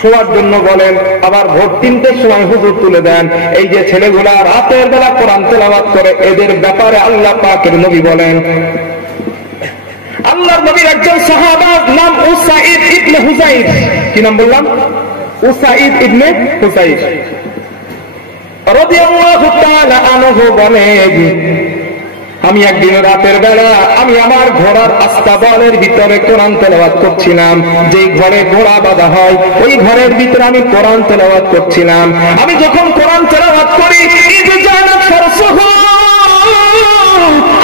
শোয়ার জন্য বলেন, আবার ভোর 3টের সময় হুজুর তুলে দেন। এই যে ছেলেগুলা রাতের বেলা কোরআন তেলাওয়াত করে, এদের ব্যাপারে আল্লাহ পাকের নবী বলেন, আল্লাহর নবীর একজন সাহাবা নাম উসাইদ ইবনে হুযাইর। কি নাম বললাম? উসাইদ ইবনে হুযাইর রাদিয়াল্লাহু তাআলা আনহু বলেন, আমি একদিন রাতের বেলা আমি আমার ঘোড়ার আস্তাবলের ভিতরে কোরআন তেলাওয়াত করছিলাম। যেই ঘরে ঘোড়া বাঁধা হয় ওই ঘরের ভিতরে আমি কোরআন তেলাওয়াত করছিলাম। আমি যখন কোরআন তেলাওয়াত করি,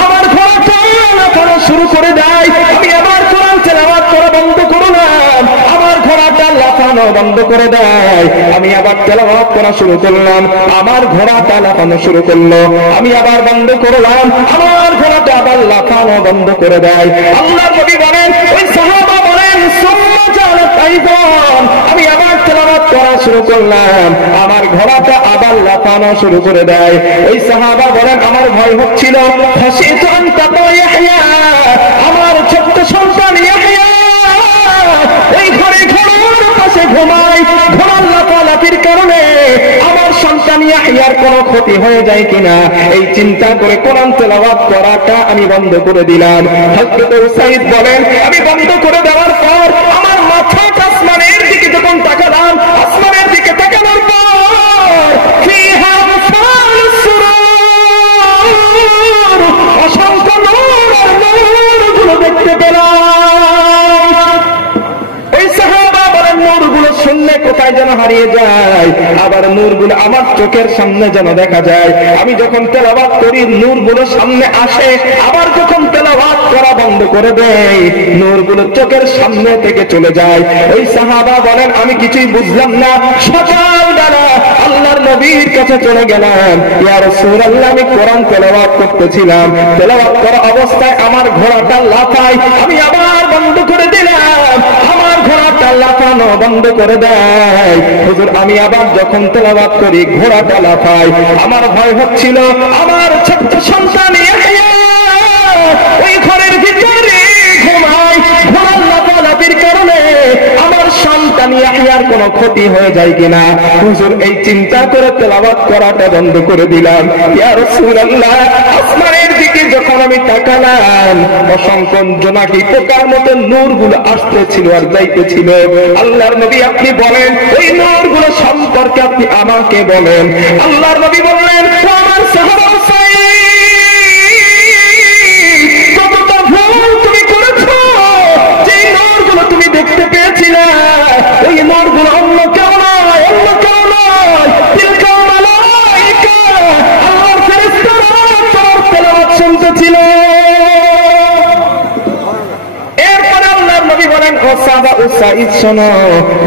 আমার ঘোড়াটা লাফানো শুরু করে দেয়। আমি আবার কোরআন তেলাওয়াত করা বন্ধ করলাম, আমার ঘোড়াটা লাফানো বন্ধ করে দেয়। আমি আবার তেলাওয়াত করা শুরু করলাম, আমার ঘোড়াটা লাফানো শুরু করলো। আমি আবার বন্ধ করলাম, আমার ঘোড়াটা আবার লাফানো বন্ধ করে দেয়। আল্লাহর নবী বলেন, ওই সাহাবা বলেন, আমি আবার তেলাওয়াত করা শুরু করলাম, আমার ঘোড়াটা আবার লাফানো শুরু করে দেয়। ওই সাহাবা বলেন, আমার ভয় হচ্ছিল, আমার ছোট্ট সন্তান ইয়াহইয়া ওই ঘরে ঘোড়ার পাশে ঘুমায়, ঘোড়ার লাফালাফির কারণে আমার সন্তান ইয়াহইয়ার কোনো ক্ষতি হয়ে যায় কিনা, এই চিন্তা করে কোরআন তেলাওয়াত করাটা আমি বন্ধ করে দিলাম। হযরত উসাইদ বলেন, আমি বন্ধ করে দেওয়ার পর আমার মাথাটা আসমানের দিকে যখন তাকালাম, আসমানের দিকে তাকানোর পর ফিহা মুসালুস সুরুর, অসংখ্য নূর আর নূরগুলো দেখতে পেলাম। ওই সাহাবা বলেন, নূরগুলো শুনলে কোথায় যেন হারিয়ে যায়, আবার নূরগুলো আমার চোখের সামনে যেন দেখা যায়। আমি যখন তেলাওয়াত করি নূরগুলো সামনে আসে, আবার যখন তেলাওয়াত করা বন্ধ করে দেয় নূরগুলো চোখের সামনে থেকে চলে যায়। ওই সাহাবা বলেন, আমি কিছুই বুঝলাম না। সকালবেলা আল্লাহর নবীর কাছে চলে গেলাম, ইয়া রাসূলুল্লাহ, আমি কোরআন তেলাওয়াত করতেছিলাম, তেলাওয়াত করা অবস্থায় আমার ঘোড়াটা লাফায়, আমি আবার বন্ধ করে দিলাম, আমার ঘোড়াটা লাফানো বন্ধ করে দেয়। হুজুর, আমি আবার যখন তেলাওয়াত করি ঘোড়াটা লাফায়। আমার ভয় হচ্ছিল, আমার ছোট্ট সন্তান ইয়াহইয়া ওই ঘরের ভিতরে ঘুমায়, ঘোড়ার লাফালাফির কারণে আমার সন্তান ইয়াহইয়ার কোনো ক্ষতি হয়ে যায় কিনা। হুজুর, এই চিন্তা করে তেলাওয়াত করাটা বন্ধ করে দিলাম। ইয়া রাসূলুল্লাহ, আসমানের দিকে যখন আমি তাকালাম, অসংখ্য জোনাকি পোকার মতো নূরগুলো আসতেছিল আর যাইতেছিল। আল্লাহর নবী, আপনি বলেন ওই নূরগুলো সম্পর্কে আপনি আমাকে বলেন। আল্লাহর নবী বললেন, আমার সাহাবা কতটা ভুল তুমি করেছো, যে নূরগুলো তুমি দেখতে পেয়েছিলে ওই নূরগুলো অন্য কেউ নয়, অন্য কেউ নয়, তিলকা মালাইকা, আল্লাহর ফেরেশতারা তোমার তেলাওয়াত শুনতেছিল। এরপরে আল্লাহর নবী বলেন, ও সাহাবা উসাইদ, শোনো,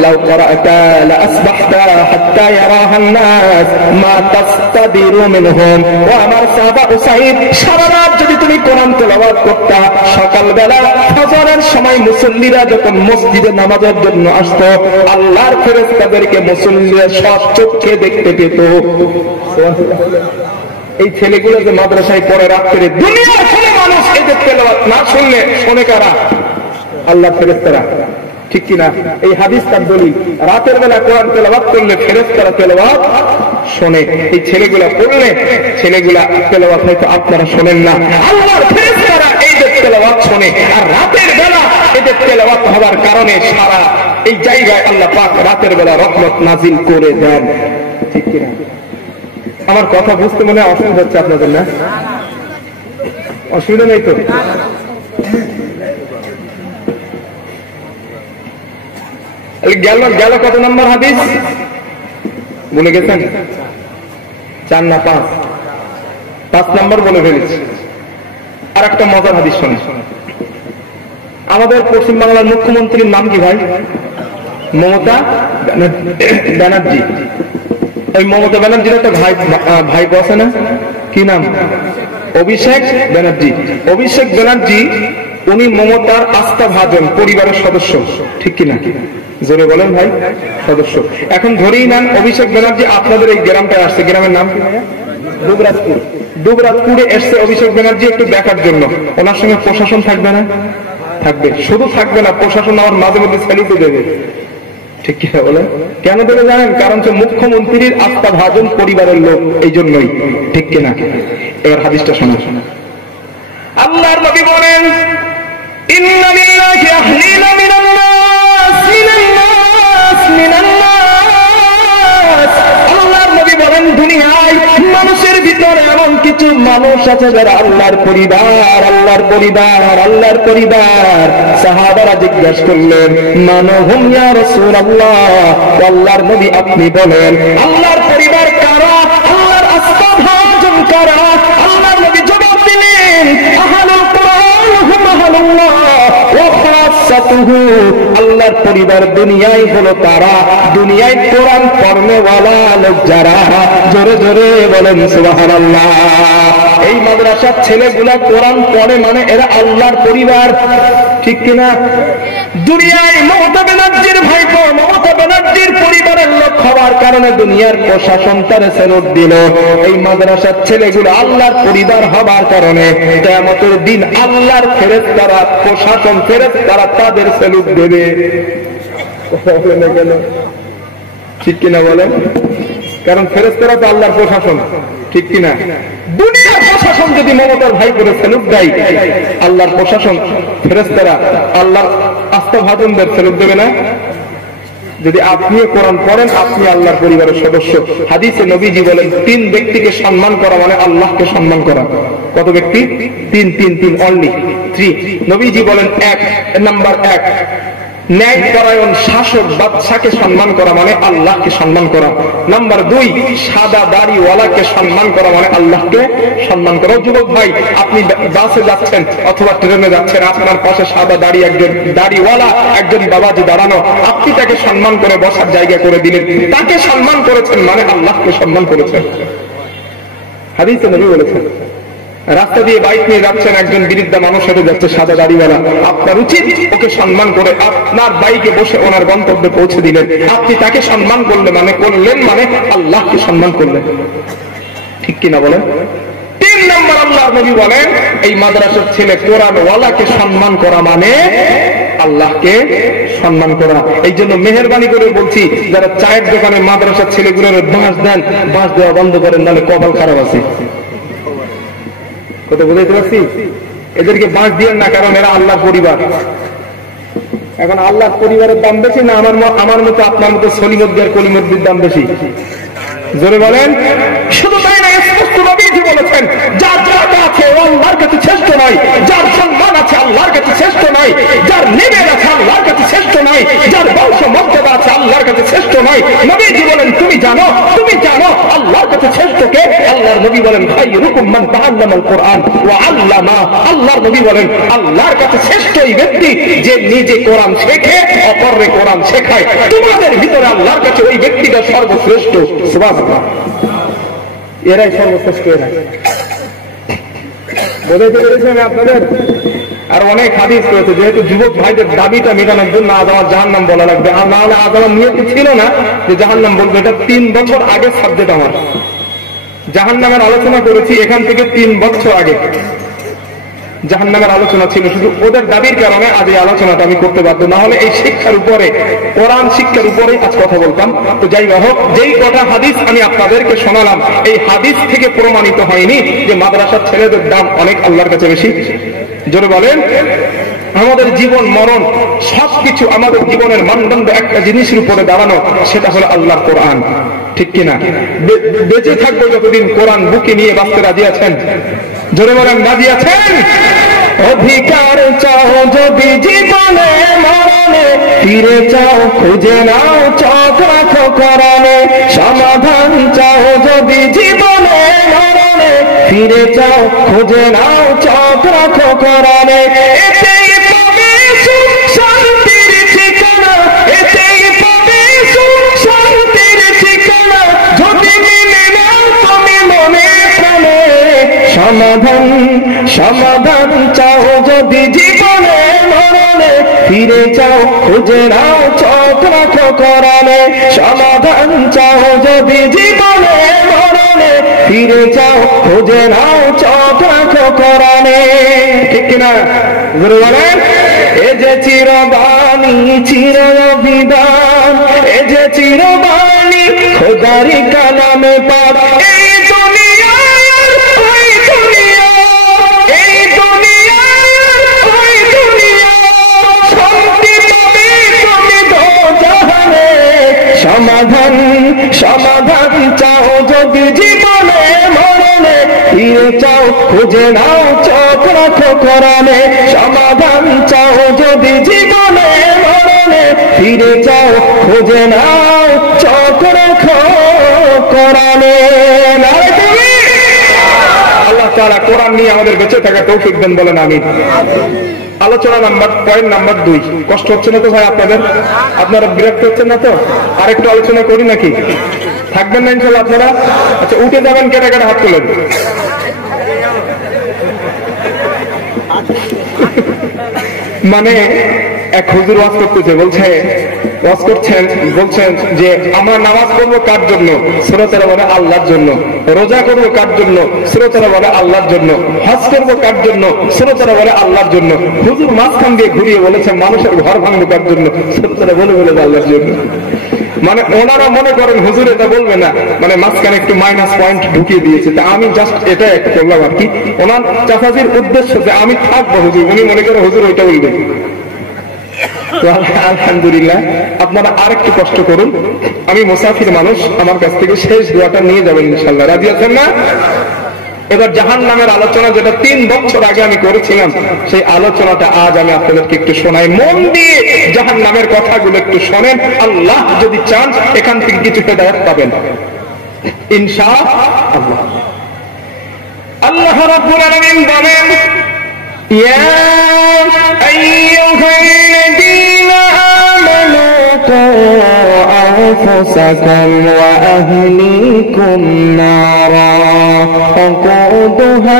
লাউ করাতা লা আসবাহতা হাত্তা ইয়ারাহান নাস মা তাস্তাদিরু মিনহুম। ও আমার সাহাবা উসাইদ, সারা রাত যদি তুমি কোরআন তেলাওয়াত করতা, সকালবেলা ফজরের সময় মুসল্লিরা যখন মসজিদে নামাজের জন্য আসতো, আল্লাহর ফেরেশতাদেরকে মুসল্লিরা সব চোখে দেখতে পেত। এই ছেলেগুলো যে মাদ্রাসায় পড়ে রাত্রে, দুনিয়ার কোনো মানুষ এদের তেলাওয়াত না শুনলে শোনে কারা? আল্লাহর ফেরেশতারা। ঠিক কিনা? এই হাদিস তার দলিল। রাতের বেলা কোরআন তেলাওয়াত করলে ফেরেশতারা তেলাওয়াত শোনে। এই ছেলেগুলা পড়লে ছেলেগুলা তেলাওয়াত হয়তো আপনারা শোনেন না, আল্লাহর ফেরেশতারা এইদের তেলাওয়াত শোনে। আর রাতের বেলা এদের তেলাওয়াত হওয়ার কারণে সারা এই জায়গায় আল্লাহ পাক রাতের বেলা রহমত নাজিল করে দেন। ঠিক কিনা? আমার কথা বুঝতে মনে অসুবিধা হচ্ছে আপনাদের, না? অসুবিধা নেই তো? গেল কত নম্বর হাদিস বলে গেছেন? 4 না 5? 5 নম্বর বলে ফেলেছি। আর একটা মজার হাদিস শোনে। আমাদের পশ্চিমবাংলার মুখ্যমন্ত্রীর নাম কি ভাই? মমতা ব্যানার্জি। এই মমতা ব্যানার্জির একটা ভাই বসে না, কি নাম? অভিষেক ব্যানার্জি। অভিষেক ব্যানার্জি উনি মমতার আস্থাভাজন পরিবারের সদস্য। ঠিক কিনা? জোরে বলেন ভাই। সদস্য। এখন ধরেই নেন অভিষেক ব্যানার্জি আপনাদের এই গ্রামটায় আসছে। গ্রামের নাম কি? দুবরাজপুর। দুবরাজপুরে এসছে অভিষেক ব্যানার্জি একটু দেখার জন্য। ওনার সঙ্গে প্রশাসন থাকবে না? থাকবে। শুধু থাকবে না, প্রশাসন আমার মাঝে মধ্যে ছেড়ে দেবে। ঠিক কিনা বলেন? কেন দেবে জানেন? কারণ হচ্ছে মুখ্যমন্ত্রীর আস্থাভাজন পরিবারের লোক, এই জন্যই। ঠিক কিনা? এবার হাদিসটা শোনা। আল্লাহর নবী বলেন, ইন্না লিল্লাহি আহলিনা মিনান নাস মিনান নাস মিনান নাস। আল্লাহর নবী বলেন, দুনিয়ায় মানুষের ভিতরে এমন কিছু মানুষ আছে যারা আল্লাহর পরিবার, আল্লাহর পরিবার, আল্লাহর পরিবার। সাহাবারা জিজ্ঞাসা করলেন, মানহুম ইয়া রাসূলুল্লাহ, আল্লাহর নবী আপনি বলেন আল্লাহর পরিবার কারা, আল্লাহর আস্থাভাজন কারা? আল্লাহর নবী জবাব দিলেন, আহলুল কুরআন হুম আহলুল্লাহ ওয়া খাসাতুহু। আল্লাহর পরিবার দুনিয়ায় হলো তারা, দুনিয়ায় কোরআন পড়নেওয়ালা লোক যারা। জোরে জোরে বলেন সুবহানাল্লাহ। এই মাদ্রাসার ছেলেগুলা কোরআন পড়ে মানে এরা আল্লাহর পরিবার। ঠিক কিনা? দুনিয়ায় মমতা ব্যানার্জির ভাইপো, মমতা ব্যানার্জির পরিবারের লোক হওয়ার কারণে দুনিয়ার প্রশাসন তার স্যালুট দিল। এই মাদ্রাসার ছেলেগুলো আল্লাহর পরিবার হবার কারণে কিয়ামতের দিন আল্লাহর ফেরেশতারা, প্রশাসন ফেরেশতারা তাদের স্যালুট দেবে। ঠিক কিনা বলেন? কারণ ফেরেশতারা তো আল্লাহর প্রশাসন। ঠিক কিনা? দুনিয়ার প্রশাসন যদি মমতার ভাই করে স্যালুট দেয়, আল্লাহর প্রশাসন ফেরেশতারা আল্লাহর আস্থাভাজনদের স্যালুট দেবে না? যদি আপনিও কোরআন পড়েন, আপনি আল্লাহর পরিবারের সদস্য। হাদিসে নবীজি বলেন, তিন ব্যক্তিকে সম্মান করা মানে আল্লাহকে সম্মান করা। কত ব্যক্তি? তিন, তিন, তিন, অনলি থ্রি। নবীজি বলেন, এক নাম্বার এক, ন্যায়পরায়ণ শাসক বাদশাকে সম্মান করা মানে আল্লাহকে সম্মান করা। নাম্বার দুই, সাদা দাড়িওয়ালাকে সম্মান করা মানে আল্লাহকে সম্মান করা। যুবক ভাই, আপনি বাসে যাচ্ছেন অথবা ট্রেনে যাচ্ছেন, আপনার পাশে সাদা দাড়ি একজন দাড়িওয়ালা একজন বাবাজি দাঁড়ানো, আপনি তাকে সম্মান করে বসার জায়গা করে দিলেন। তাকে সম্মান করেছেন মানে আল্লাহকে সম্মান করেছেন। হাদিসে নবী বলেছেন, রাস্তা দিয়ে বাইক নিয়ে যাচ্ছেন, একজন বৃদ্ধা মানুষ হেঁটে যাচ্ছে সাদা দাড়িওয়ালা, আপনার উচিত ওকে সম্মান করে আপনার বাইকে বসে ওনার গন্তব্যে পৌঁছে দিলেন। আপনি তাকে সম্মান করলেন মানে আল্লাহকে সম্মান করলেন। ঠিক কিনা বলেন? তিন নম্বর, আল্লাহর নবী বলেন, এই মাদ্রাসার ছেলে কোরআনওয়ালাকে সম্মান করা মানে আল্লাহকে সম্মান করা। এই জন্য মেহেরবানি করে বলছি, যারা চায়ের দোকানে মাদ্রাসার ছেলেগুলোর বাঁশ দেন, বাঁশ দেওয়া বন্ধ করেন, নাহলে কপাল খারাপ আছে। কত বুঝাইতে পারছি? এদেরকে বাঁশ দিয়েন না, কারণ এরা আল্লাহর পরিবার। এখন আল্লাহর পরিবারের দাম বেশি না আমার মতো আপনার মতো সলিমুদ্দির কলিমুদ্দির দাম বেশি? জোরে বলেন। শুধু তাই না, স্পষ্ট নবীজি বলেছেন, যার জায়গা আছে ও আল্লাহর কাছে শ্রেষ্ঠ নয়, যার সম্মান আছে আল্লাহর কাছে শ্রেষ্ঠ নয়, যার নিবেদ আছে আল্লাহর কাছে শ্রেষ্ঠ নয়, যার বংশ মর্যাদা আছে আল্লাহর কাছে শ্রেষ্ঠ নয়। নবীজি বলেন, তুমি জানো আল্লাহর কাছে শ্রেষ্ঠ কে? আল্লাহর নবী বলেন, খায়রুকুম মান তাআল্লামাল কুরআন ওয়া আল্লামা। আল্লাহর নবী বলেন, আল্লাহর কাছে শ্রেষ্ঠ এই ব্যক্তি যে নিজে কোরআন শেখে, অপরকে কোরআন শেখায়। তোমাদের ভিতরে আল্লাহর কাছে ওই ব্যক্তিটা সর্বশ্রেষ্ঠ। সুবহানাল্লাহ। এরাই সর্বশ্রেষ্ঠ। এরাই বোঝাইতে পেরেছেন আপনাদের? আর অনেক হাদিস রয়েছে, যেহেতু যুবক ভাইদের দাবিটা মেটানোর জন্য আদালত জাহান্নাম বলা লাগবে। আর না হলে আদালত নিয়তি ছিল না যে জাহান্নাম বলবে। এটা 3 বছর আগে সাবজেক্ট আমার। জাহান্নামের আলোচনা করেছি এখান থেকে 3 বছর আগে জাহান্নামের আলোচনা ছিল। শুধু ওদের দাবির কারণে আজ এই আলোচনাটা আমি করতে বাধ্য, না হলে এই শিক্ষার উপরে, কোরআন শিক্ষার উপরে আজ কথা বলতাম। তো যাই হোক, যেই কটা হাদিস আমি আপনাদেরকে শোনালাম, এই হাদিস থেকে প্রমাণিত হয়নি যে মাদ্রাসার ছেলেদের দাম অনেক আল্লাহর কাছে বেশি। জোরে বলেন। আমাদের জীবন মরণ সবকিছু, আমাদের জীবনের মানদণ্ড একটা জিনিসের উপরে দাঁড়ানো, সেটা হলো আল্লাহর কোরআন। ঠিক কিনা? বেঁচে থাকবো যতদিন কোরআন বুকে নিয়ে বাঁচতে রাজি আছেন? জোরে বলেন, রাজি আছেন? অধিকার চাও যদি জীবনে মরণে, ফিরে চাও খুঁজে নাও চোখ রাখো কোরআনে। সমাধান চাও যদি জীবনে মরণে, ফিরে চাও খুঁজে নাও চোখ রাখো কোরআনে। এতেই পাবে সুখ শান্তির ঠিকানা, এতেই পাবে সুখ শান্তির ঠিকানা, যদি মেনে নাও তুমি মনে প্রাণে। সমাধান চাও যদি জীবনে মরণে, ফিরে চাও খুঁজে নাও চোখ রাখো কোরআনে। সমাধান চাও যদি জীবনে মরণে, ফিরে চাও খুঁজে নাও চোখ রাখো কোরআনে। ঠিক কিনা? বলেন। এ যে চিরবাণী চির অভিধান, এ যে চিরবাণী খোদারি কালামে পাক। এই দুনিয়া ওই দুনিয়া, এই দুনিয়া ওই দুনিয়া, শান্তি পাবে তুমি দো জাহানে। সমাধান সমাধান চাও যদি জীবনে মরণে, ফিরে চাও খুঁজে নাও চোখ রাখো কোরআনে। সমাধান চাও যদি জীবনে মরণে, ফিরে চাও খুঁজে নাও চোখ রাখো কোরআনে। আল্লাহ তাআলা কোরআন নিয়ে আমাদের বেঁচে থাকা তৌফিক দেন, বলেন আমিন। আলোচনা নাম্বার পয়েন্ট নাম্বার 2। কষ্ট হচ্ছে না তো ভাই আপনাদের? আপনারা বিরক্ত হচ্ছেন না তো? আরেকটু আলোচনা করি নাকি? থাকবেন না ইনশাআল্লাহ আপনারা? আচ্ছা, উঠে যাবেন, কেটে কেটে হাত তোলেন। মানে এক হুজুর ওয়াজ করতেছে, বলছেন যে আমরা নামাজ পড়বো কার জন্য? শ্রোতারা বলে আল্লাহর জন্য। রোজা করবো কার জন্য? শ্রোতারা বলে আল্লাহর জন্য। হজ করবো কার জন্য? শ্রোতারা বলে আল্লাহর জন্য। হুজুর মাঝখান দিয়ে ঘুরিয়ে বলেছে মানুষের ঘর ভাঙবো কার জন্য? শ্রোতারা বলে আল্লাহর জন্য। মানে ওনারা মনে করেন হুজুর এটা বলবে না, মানে মাঝখানে একটু মাইনাস পয়েন্ট ঢুকিয়ে দিয়েছে। তা আমি জাস্ট এটা একটু করলাম আর কি। ওনার চাচাজির উদ্দেশ্য যে আমি থাকবো হুজুর, উনি মনে করে হুজুর ওইটা বলবেন। আলহামদুলিল্লাহ, আপনারা আরেকটু কষ্ট করুন। আমি মুসাফির মানুষ, আমার কাছ থেকে শেষ দোয়াটা নিয়ে যাবেন ইনশাআল্লাহ। রাজি আছেন না? এবার জাহান্নামের আলোচনা যেটা 3 বছর আগে আমি করেছিলাম, সেই আলোচনাটা আজ আমি আপনাদেরকে একটু শোনাই। মন দিয়ে জাহান্নামের কথাগুলো একটু শোনেন। আল্লাহ যদি চান এখান থেকে কিছু হেদায়েত পাবেন ইনশাআল্লাহ। আল্লাহ রাব্বুল আলামিন বলেন, ইয়া আইয়ুহাল্লাযীনা আমানু কু আনফুসাকুম ওয়া আহলিকুম নারা ওয়াকুদুহা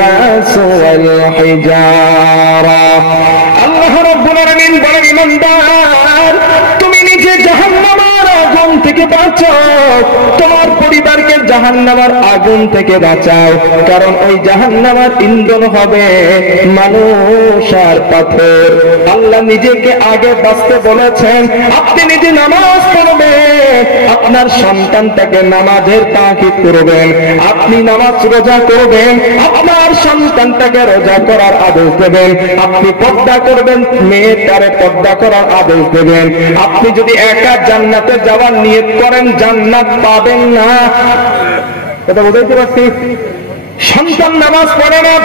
الناس والحجارة। আল্লাহ রাব্বুল আলামিন বলেন, ইমানদার তুমি নিজে জাহান্নামের আগুন থেকে বাঁচাও, তোমার পরিবারকে জাহান্নামের আগুন থেকে বাঁচাও। কারণ ওই জাহান্নামের ইন্ধন হবে মানুষ আর পাথর। আল্লাহ নিজেকে আগে বাঁচতে বলেছেন। আপনি নিজে নামাজ পড়বেন, আপনার সন্তানটাকে নামাজের তাকিদ করবেন। আপনি নামাজ রোজা করবেন, আপনার সন্তানটাকে রোজা করার আদেশ দেবেন। আপনি পর্দা করবেন, মেয়েটারে পর্দা করার আদেশ দেবেন। আপনি যদি একা জান্নাতে যাওয়ার নিয়ত করেন, জান্নাত পাবেন না। কথা বুঝাইতে পারছি? সন্তান নামাজ পড়ে না,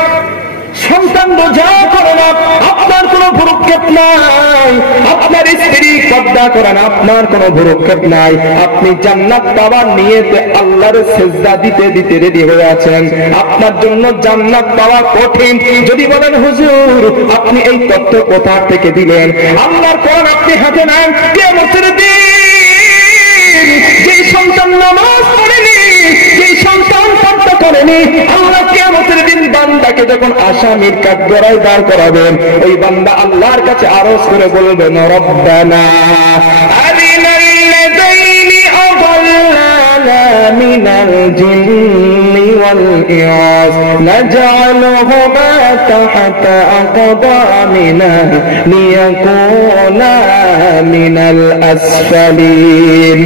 সন্তান রোজা করে না, আপনার কোনো ভুরুক্ষেপ নাই। আপনার স্ত্রী পর্দা করে না, আপনার কোনো ভুরুক্ষেপ নাই। আপনি জান্নাত পাওয়ার নিয়তে আল্লাহর সিজদা দিতে দিতে রেডি হয়ে আছেন। আপনার জন্য জান্নাত পাওয়া কঠিন। যদি বলেন হুজুর আপনি এই তথ্য কোথা থেকে দিলেন? আল্লাহর কোরআন আপনি হাতে নেন। কিয়ামতের দিন যেই সন্তান নামাজ পড়েনি, যেই সন্তান পর্দা করেনি, আল্লাহ কিয়ামতের দিন বান্দাকে যখন আসামির কাঠগড়ায় দাঁড় করাবেন, ওই বান্দা আল্লাহর কাছে আরজ করে বলবেন, রব্বানা আরিনাল্লাযীনি আযাল্লানা মিনাল জিন্নি ওয়াল ইনস নাজআলুহুমা তাহতা আকদামিনা লিয়াকুনা মিনাল আসফালিন।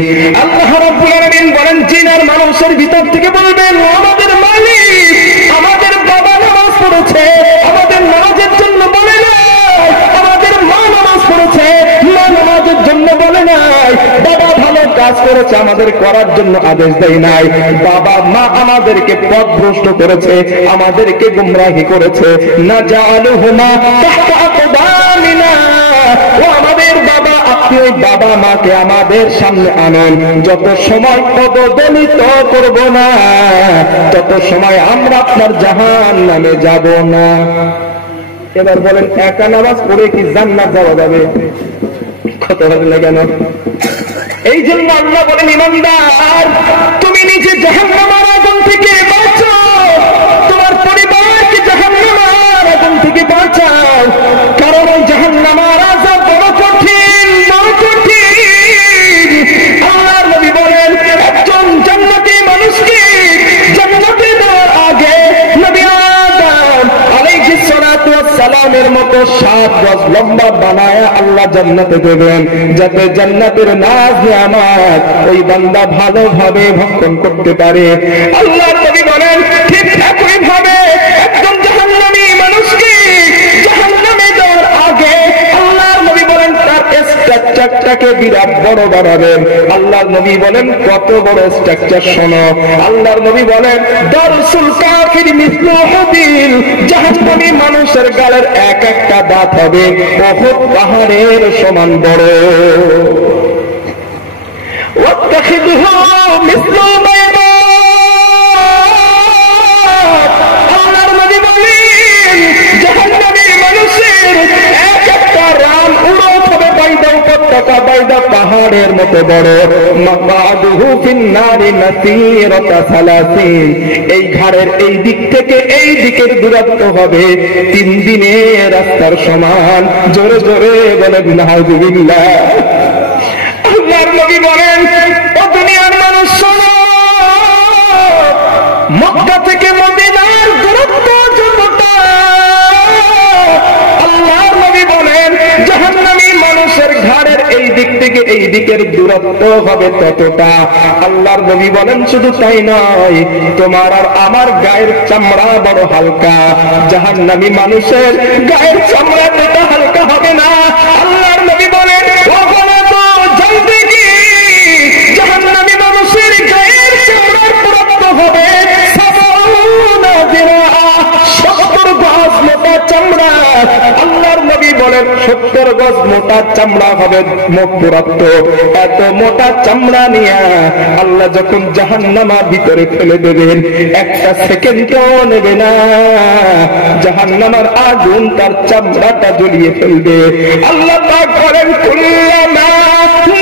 আল্লাহ রাব্বুল আলামিন বলেন, জিন আর মানুষের ভিতর থেকে বলবেন, আমাদের মালিক, আমাদের বাবা নামাজ পড়েছে, আমাদের নামাজের জন্য বলে নাই। আমাদের মা নামাজ পড়েছে, মা নামাজের জন্য বলে নাই। বাবা ভালো কাজ করেছে, আমাদের করার জন্য আদেশ দেয় নাই। বাবা মা আমাদেরকে পথভ্রষ্ট করেছে, আমাদেরকে গুমরাহি করেছে। নাজআলুহুমা তাহতা আকদামিনা। ও আমাদের বাবা, আপনি ওই বাবা মাকে আমাদের সামনে আনেন। যত সময় পদদলিত করব না, তত সময় আমরা আপনার জাহান্নামে যাব না। এবার বলেন, একা নামাজ পড়ে কি জান্নাত যাওয়া যাবে? কত হবে না কেন? এই জন্য আল্লাহ বলেন, ইমানদার তুমি নিজে জাহান্নামের আগুন থেকে বাঁচাও, তোমার পরিবারকে জাহান্নামের আগুন থেকে বাঁচাও। কারণ ওই জাহান্নামের আযাব বড় কঠিন, বড় কঠিন। আল্লাহর নবী বলেন, একজন জান্নাতি মানুষকে জান্নাতে দেওয়ার আগে নবী আদম আলাইহিস সালাতু ওয়াস সালামের 7 গজ লম্বা বানায়া আল্লাহ জান্নাতে দেবেন, যাতে জান্নাতের নাজ নিয়ামত ওই বান্দা ভালোভাবে ভক্ষণ করতে পারে। আল্লাহর নবী বলেন ঠিক একই ভাবে একজন জাহান্নামী মানুষকে জাহান্নামে দেওয়ার আগে আল্লাহর নবী বলেন তার স্ট্রাকচারটাকে বিরাট বড় বানাবেন। আল্লাহর নবী বলেন কত বড় স্ট্রাকচার শোনো। আল্লাহর নবী বলেন দারসুল কাফির মিসলু হুদিল, জাহান্নামী মানুষের গালের এক একটা দাঁত হবে উহুদ পাহাড়ের সমান বড়। ওয়াত্তাখিযহু মিসলু বাইদা, আল্লাহর নবী বলেন জাহান্নামী মানুষের এক একটা রান উড়ত হবে বাইদা উপত্যকা, বাইদা পাহাড়ের মতো বড়। মাকাদুহু ফিন্নারি মাসিরাতা 30, এই ঘাড়ের এই দিক থেকে এই দিকের দূরত্ব হবে 3 দিনের রাস্তার সমান। জোরে জোরে বলেন নাউযুবিল্লাহ। আল্লাহর নবী বলেন ও দুনিয়ার মানুষ শোনো, মক্কা থেকে মদিনার দূরত্ব যতটা, আল্লাহর নবী বলেন জাহান্নামী মানুষের ঘাড়ের এই দিক থেকে এই দিকের দূরত্ব হবে ততটা। আল্লাহর নবী বলেন শুধু তাই নয়, তোমার আর আমার গায়ের চামড়া বড় হালকা, জাহান্নামী মানুষের গায়ের চামড়া ততটা হালকা হবে না। আল্লাহর নবী বলেন জাহান্নামী মানুষের গায়ের চামড়ার পুরুত্ব হবে 70 গজ মোটা চামড়া। আল্লাহর নবী বলেন 70 গজ মোটা চামড়া হবে পুরুত্ব। এত মোটা চামড়া নিয়ে আল্লাহ যখন জাহান্নামের ভিতরে ফেলে দেবেন, একটা সেকেন্ডও নেবে না, জাহান্নামের আগুন তার চামড়াটা জ্বলিয়ে ফেলবে। আল্লাহ পাক বলেন কুল্লামা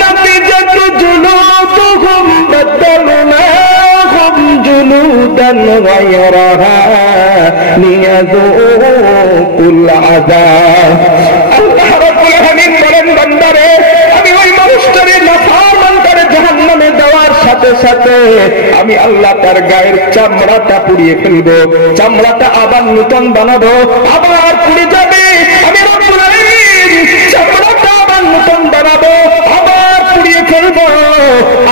নাফিজাত জুলুদুহুম বাদদালনাহুম জুলুদান গায়রাহা লিয়াযুকুল আযাব। আল্লাহ রাব্বুল আলামিন বলেন বান্দারে আমি ওই মানুষটারে নাফরমান করে জাহান্নামে দেওয়ার সাথে সাথে আমি আল্লাহ তার গায়ের চামড়াটা পুড়িয়ে ফেলবো, চামড়াটা আবার নতুন বানাবো, আবার পুড়ে যাবে। আমি রাব্বুল আলামিন চামড়াটা আবার নতুন বানাবো, আবার পুড়িয়ে ফেলবো,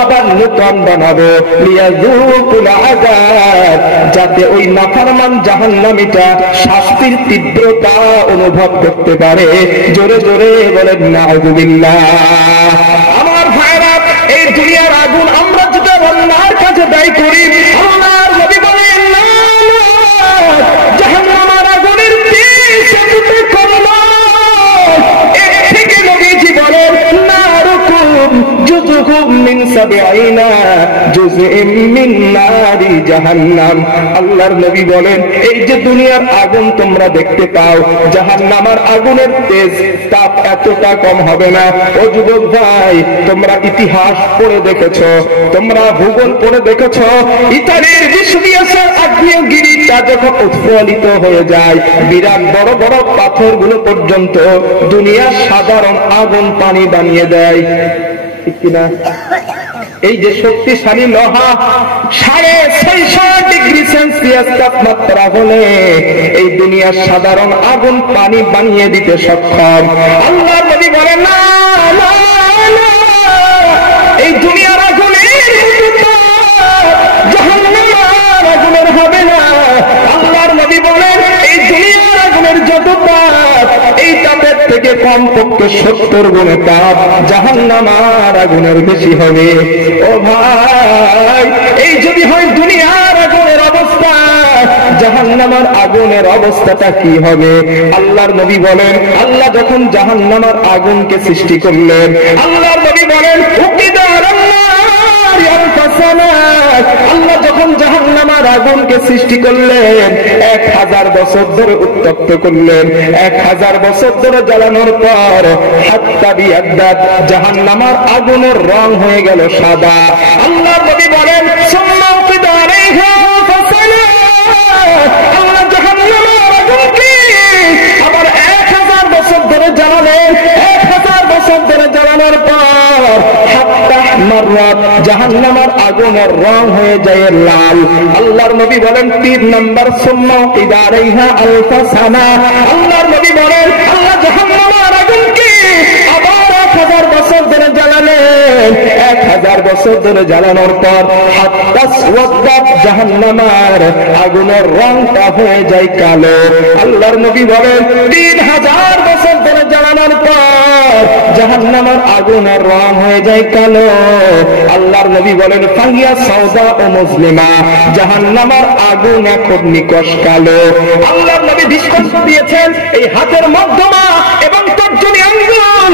আবার নতুন বানাবো। লিয়াযুকুল আযাব, যাতে ওই নাফরমান জাহান্নামীটা শাস্তির তীব্রতা অনুভব করতে পারে। জোরে জোরে বলেন নাউযুবিল্লাহ। আমার ভাইরা, এই দুনিয়ার আগুন আমরা যেটা অন্যার কাছে দায়ী করি, আল্লাহর নবী বলেন না, জাহান্নামের আগুনের তেজ এতটা কম নয়। এর থেকে নবীজি বলেন নারুকুম জুজুকুম মিন 70 জুজইম মিন নারি জাহান্নাম। আল্লাহর নবী বলেন এই যে দুনিয়ার আগুন তোমরা দেখতে পাও, জাহান্নামের আগুনের তেজ তাপ এতটা কম হবে না। ও যুবক ভাই, তোমরা ইতিহাস পড়ে দেখেছো, তোমরা ভূগোল পড়ে দেখেছো, ইতালির বিশ্ববিদ্যালয়ের আগ্নেয়গিরিটা যখন উৎফুল্লিত হয়ে যায়, বিরাট বড় বড় পাথরগুলো পর্যন্ত দুনিয়ার সাধারণ আগুন পানি বানিয়ে দেয়, ঠিক কিনা? এই যে শক্তিশালী লোহা 650 ডিগ্রি সেলসিয়াস তাপমাত্রা হলে এই দুনিয়ার সাধারণ আগুন পানি বানিয়ে দিতে সক্ষম। আল্লাহর নবী বলেন না, এই দুনিয়ার আগুনের জাহান্নামের আগুনের হবে না। আল্লাহর নবী বলেন এই দুনিয়ার আগুনের যত তাপ, এই তাপের থেকে কমপক্ষে 70 গুণে তাপ জাহান্নামের আগুনের বেশি হবে। ও ভাই, এই যদি হয় দুনিয়ার আগুনের অবস্থা, জাহান্নামের আগুনের অবস্থাটা কি হবে? আল্লাহর নবী বলেন আল্লাহ যখন জাহান্নামের আগুনকে সৃষ্টি করলেন, আল্লাহর নবী বলেন আল্লাহ যখন জাহান্নামের আগুনকে সৃষ্টি করলেন 1000 বছর ধরে উত্তপ্ত করলেন। 1000 বছর ধরে জ্বালানোর পর হাত্তা বিয়াদ্দাত জাহান্নামের আগুনের রং হয়ে গেল সাদা। আল্লাহর নবী বলেন আল্লাহ জাহান্নামের আগুনকে আবার 1000 বছর ধরে জ্বালালেন। 1000 বছর ধরে জ্বালানোর পর হাত্তা মাররাত জাহান্নামের আগুনের রং হয়ে যায় লাল। আল্লাহর নবী বলেন 3 নাম্বার সুম্মা ইদারাইহা আলফা সানা। আল্লাহর নবী বলেন আল্লাহ জাহান্নামের আগুনকে আবার 1000 বছর ধরে জ্বালালেন। 1000 বছর ধরে জ্বালানোর পর হাত্তা ওয়াদাত জাহান্নামের আগুনের রংটা হয়ে যায় কালো। আল্লাহর নবী বলেন 3000 বছর ধরে জ্বালানোর পর জাহান্নামের আগুনের রং হয়ে যায় কালো। আল্লাহর নবী বলেন ফাহিয়া সাউদা ও মুসলিমা, জাহান্নামের আগুন এখন নিকষ কালো। আল্লাহর নবী দৃষ্টান্ত দিয়েছেন এই হাতের মধ্যমা এবং তর্জনী আঙ্গুল,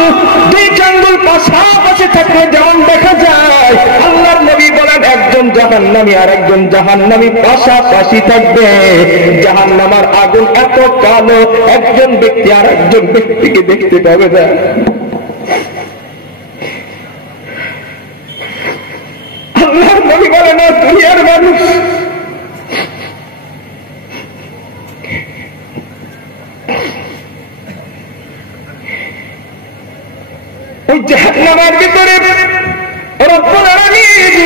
2 আঙ্গুল পাশাপাশি থাকলে যেমন দেখা যায়, আল্লাহর নবী বলেন একজন জাহান্নামী আর একজন জাহান্নামী পাশাপাশি থাকবে। জাহান্নামের আগুন এত কালো একজন ব্যক্তি আর একজন ব্যক্তিকে দেখতে পাবে না। আল্লাহর নবী বলেন দুনিয়ার মানুষ ওই জাহান্নামের ভিতরে রব্বুল আলামিন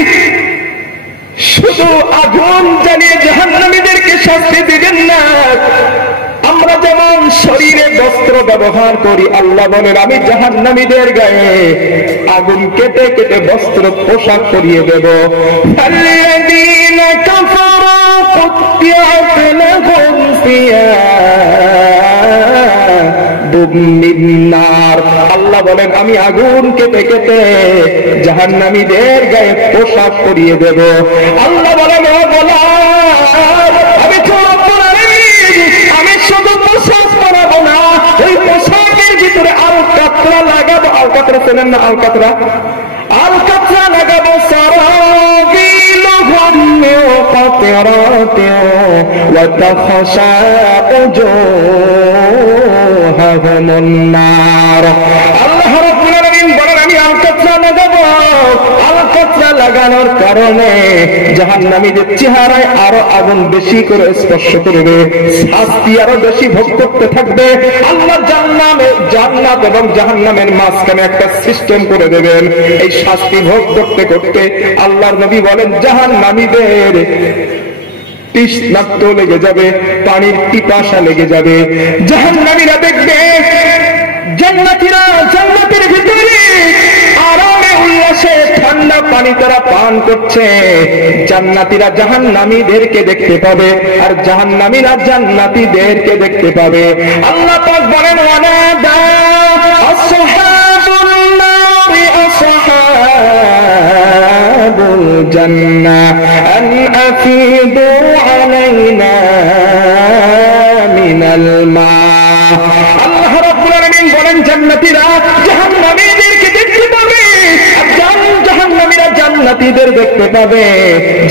শুধু আগুন জ্বালিয়ে জাহান্নামীদেরকে শাস্তি দিবেন না। আমরা যেমন শরীরে বস্ত্র ব্যবহার করি, আল্লাহ বলেন আমি জাহান্নামীদের গায়ে আগুন কেটে কেটে বস্ত্র পোশাক পরিয়ে দেব। আল্লাযীনা কাফারু কুত্তিআত লাহুম সিয়াবুম মিন নার। আল্লাহ বলেন আমি আগুন কেটে কেটে জাহান্নামীদের গায়ে পোশাক পরিয়ে দেব। আল্লাহ বলেন ও গোলাম, আমি তো আমি শুধু পোশাক পরাবো না, ওই পোশাকের ভিতরে আলকাতরা লাগাবো। আলকাতরা চেনেন না? আলকাতরা লাগাবো। সারাবিলুহুম মিন কাতরাতিন ওয়া তাখশা উজুহাহুমুন নার। আল্লাহ রাব্বুল আলামিন বলেন আমি আলকাতরা লাগাবো। আলকাতরা লাগানোর কারণে জাহান্নামীদের চেহারায় আরো আগুন বেশি করে স্পর্শ করবে, শাস্তি আরো বেশি ভোগ করতে থাকবে। আল্লাহ জান্নাত এবং জাহান্নামের মাঝখানে একটা সিস্টেম করে দেবেন। এই শাস্তি ভোগ করতে করতে আল্লাহর নবী বলেন জাহান্নামীদের তৃষ্ণার্ত লেগে যাবে, পানির পিপাসা লেগে যাবে। জাহান্নামীরা দেখবে জান্নাতীরা জান্নাতের ভিতরে আরামে উল্লাসে ঠান্ডা পানি তারা পান করছে। জান্নাতীরা জাহান্নামীদেরকে দেখতে পাবে আর জাহান্নামীরা জান্নাতীদেরকে দেখতে পাবে। আল্লাহ পাক বলেন ওয়ানাদা আসহাবুন নারি আসহাবুল জান্নাহ আন আফিদু আলাইনা মিনাল মা। আল্লাহ রাব্বুল আলামিন বলেন জান্নাতীরা জাহান্নামীদেরকে দেখতে পাবে আর জাহান্নামীরা জান্নাতীদের দেখতে পাবে।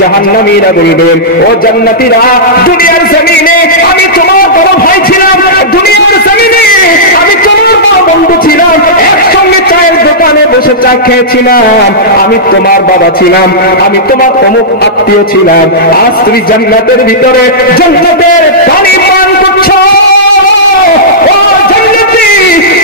জাহান্নামীরা বলবেন ও জান্নাতীরা, দুনিয়ার জমিনে আমি তোমার বড় ভাই ছিলাম, দুনিয়ার জমিনে আমি তোমার বড় বন্ধু ছিলাম, একসঙ্গে চায়ের দোকানে বসে চা খেয়েছিলাম, আমি তোমার বাবা ছিলাম, আমি তোমার অমুক আত্মীয় ছিলাম। আজ তুমি জান্নাতের ভিতরে জান্নাতের পানি পান করছো।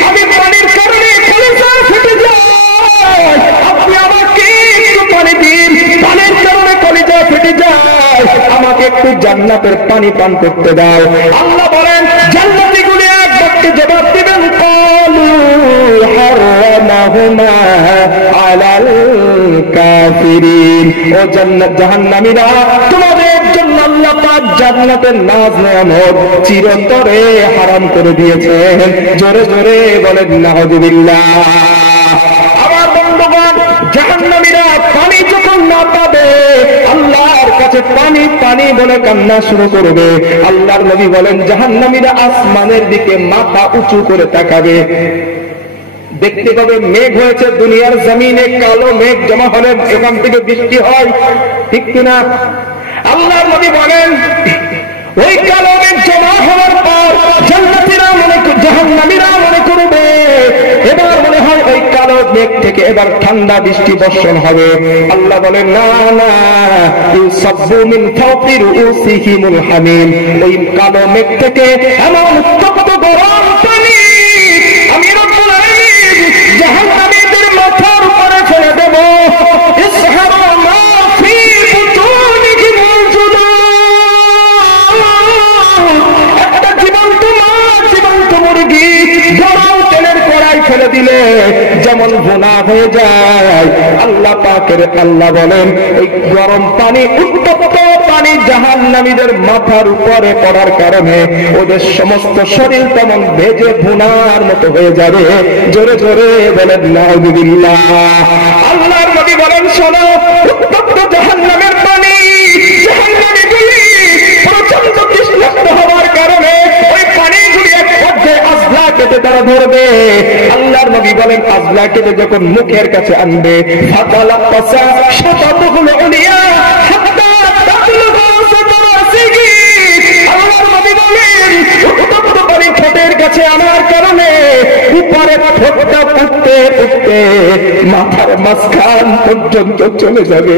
আমি পানির কারণে কলিজা ফেটে যায়, আপনি আমাকে একটু পানি দিন, পানির কারণে কলিজা ফেটে যায়, আমাকে একটু জান্নাতের পানি পান করতে দাও। আল্লাহ বলেন জান্নাতীগুলি এক বাক্যে জবাব দিবেন ক্বালু হারামাহুমা আলাল কাফিরিন। ও জাহান্নামীরা, তোমাদের জন্য আল্লাহ পাক জান্নাতের নাজ নেয়ামত চিরতরে হারাম করে দিয়েছেন। জোরে জোরে বলেন নাউযুবিল্লাহ। আমার বন্ধুগণ, জাহান্নামীরা পানি যখন না পাবে আল্লাহর কাছে পানি পানি বলে কান্না শুরু করবে। আল্লাহর নবী বলেন জাহান্নামীরা আসমানের দিকে মাথা উঁচু করে তাকাবে, দেখতে পাবে মেঘ হয়েছে দুনিয়ার জমিনে, কালো মেঘ জমা হলে এখান থেকে বৃষ্টি হয়, ঠিক কিনা? আল্লাহর নবী বলেন ওই কালো মেঘ জমা হওয়ার পর জান্নাতীরা জাহান্নামীরা মনে করবে এবার মনে হয় ওই কালো মেঘ থেকে এবার ঠান্ডা বৃষ্টি বর্ষণ হবে। আল্লাহ বলেন না না, ইউসাব্বু মিন ফাওকি রুউসিহিমুল হামিম। ওই কালো মেঘ থেকে এমন উত্তপ্ত গরম পানি আমি রব্বুল আলামিন জাহান্নামীদের মাথার উপরে ফেলে দেব। যেমন গুনাহ হয়ে যায়, আল্লাহ পাকের আল্লাহ বলেন ওই গরম পানি, উত্তপ্ত পানি জাহান্নামীদের মাথার উপরে পড়ার কারণে ওদের সমস্ত শরীর তেমন ভেজে ভুনার মতো হয়ে যাবে। জোরে জোরে বলেন নাউযুবিল্লাহ। আল্লাহর নবী বলেন, শোনো, উত্তপ্ত জাহান্নামের পানি, জাহান্নামীগুলি প্রচন্ড তৃষ্ণার্ত হওয়ার কারণে ওই পানিগুলি এক পর্যায়ে আজলা কেটে তারা ধরবে। আল্লাহর নবী বলেন, আজলা কেটে যখন মুখের কাছে আনবে, ফাতালা পাসা শাতাতুল উলিয়া হাত্তা তাবলুগু সাতারাসিগি। আল্লাহর নবী বলেন, উত্তপ্ত পানি ঠোঁটের কাছে আনার কারণে উপরে ঠোঁটটা উঠতে উঠতে মাথার মাঝখান পর্যন্ত চলে যাবে।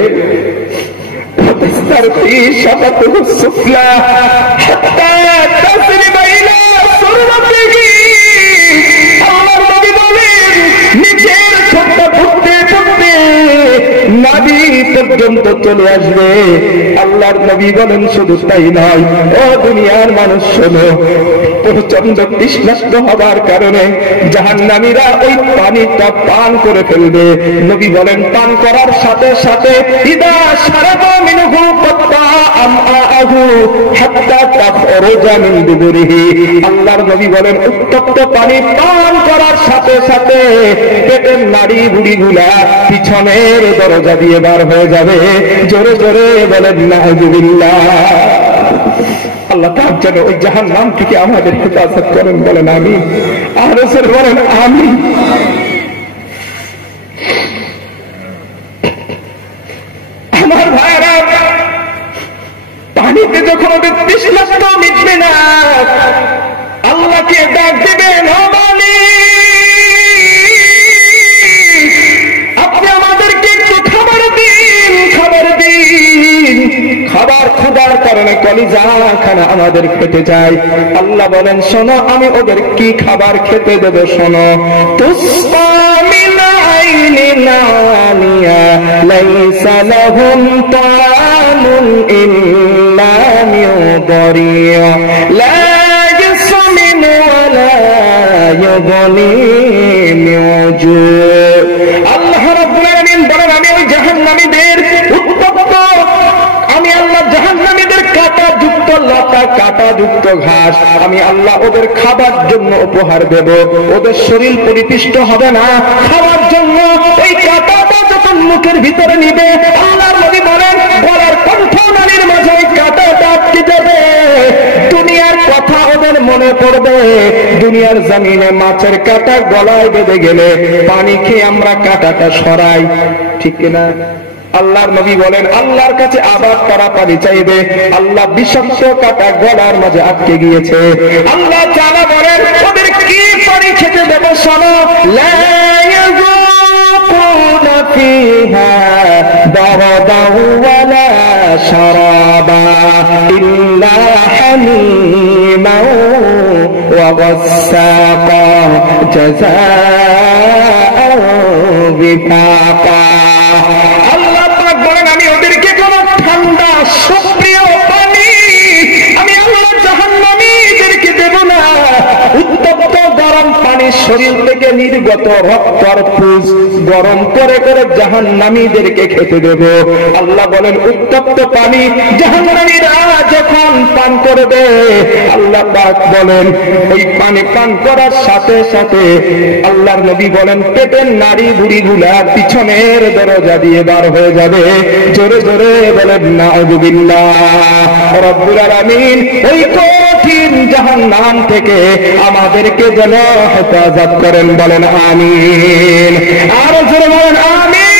تسترخي شفته السفلى حتى تصل إلى سرته। আল্লাহর নবী বলেন, নিচের ঠোঁটটা ফুটতে ফুটতে নাভি পর্যন্ত চলে আসবে। আল্লাহর নবী বলেন, শুধু তাই নয়, ও দুনিয়ার মানুষ শোনো, প্রচন্ড তৃষ্ণার্ত হবার কারণে জাহান্নামীরা ওই পানিটা পান করে ফেলবে। নবী বলেন, পান করার সাথে সাথে ইদা শারাবা মিনহু আমআহু হাত্তা তাখরুজা মিন দুবুরিহি। আল্লাহর নবী বলেন, উত্তপ্ত পানি পান করার সাথে সাথে পেটের নাড়ি বুড়িগুলা পিছনের দরজা দিয়ে বার হয়ে যাবে। জোরে জোরে বলেন নাউযুবিল্লাহ। আল্লাহ তাআলা যেন ওই জাহান্নাম থেকে আমাদের হেফাজত করেন, বলেন আমিন। আর রাসূল বলেন আমিন। আমার ভাইরা, পানিতে যখন ওদের তৃষ্ণা মিটবে না, আল্লাহকে ডাক দেবেন, ও মালিক, আপনি আমাদেরকে একটু খাবার দিন, খাবার দিন। খাবার খোদার কারণে কলিজা খানা আমাদের খেতে চাই। আল্লাহ বলেন, শোনো, আমি ওদের কি খাবার খেতে দেব, শোনো। তুসকা মিন আইনিন আনিয়া লাইসা লাহুম তাআমুন ইল্লা মিন দারিয়া লা ইয়াসমিনু ওয়া লা ইউগনি মিন জু। আল্লাহ রাব্বুল আলামিন বলেন, আমি ওই জাহান্নামীদের উত্তপ্ত, আমি আল্লাহ জাহান্নামীদের কাঁটাযুক্ত লতা, কাঁটাযুক্ত ঘাস আমি আল্লাহ ওদের খাবার জন্য উপহার দেব। ওদের শরীর পরিপুষ্ট হবে না খাওয়ার জন্য। ওই কাঁটাটা যখন মুখের ভিতরে নিবে, আল্লাহর নবী বলেন, গলার কণ্ঠনালীর মাঝে ওই কাঁটাটা আটকে যাবে। দুনিয়ার কথা ওদের মনে পড়বে। দুনিয়ার জমিনে মাছের কাঁটা গলায় বেঁধে গেলে পানি খেয়ে আমরা কাঁটাটা সরাই, ঠিক কিনা? আল্লাহর নবী বলেন, আল্লাহর কাছে আবার তারা পানি চাইবে। আল্লাহ বিষাক্ত কাঁটা গলার মাঝে আটকে গিয়েছে। আল্লাহ তাআলা বলেন, ওদের কি পানি খেতে দেব, শোনো। লা ইয়াযুকুনা ফিহা বারাদাও ওয়ালা শারাবা ইল্লা হামিমান ওয়া গাসসাকা জাযাআন বিফাকা। আমি ওদেরকে কোন ঠান্ডা সুপ্রিয় পানি আমি আল্লাহ জাহান্নামীদেরকে দেব না। উত্তপ্ত গরম পানি শরীর থেকে নির্গত রক্ত আর পুজ গরম করে করে জাহান্নামীদেরকে খেতে দেব। আল্লাহ বলেন, উত্তপ্ত পানি জাহান্নামীরা যখন পান করবে, আল্লাহ পাক বলেন, ওই পানি পান করার সাথে সাথে আল্লাহর নবী বলেন, পেটের নাড়ি বুড়িগুলা পিছনের দরজা দিয়ে বার হয়ে যাবে। জোরে জোরে বলেন নাউযুবিল্লাহ। রব্বুল আলামিন ওই কঠিন জাহান্নাম থেকে আমাদেরকে যেন হেফাজত করেন, বলেন আমিন। আর জোরে বলেন আমিন।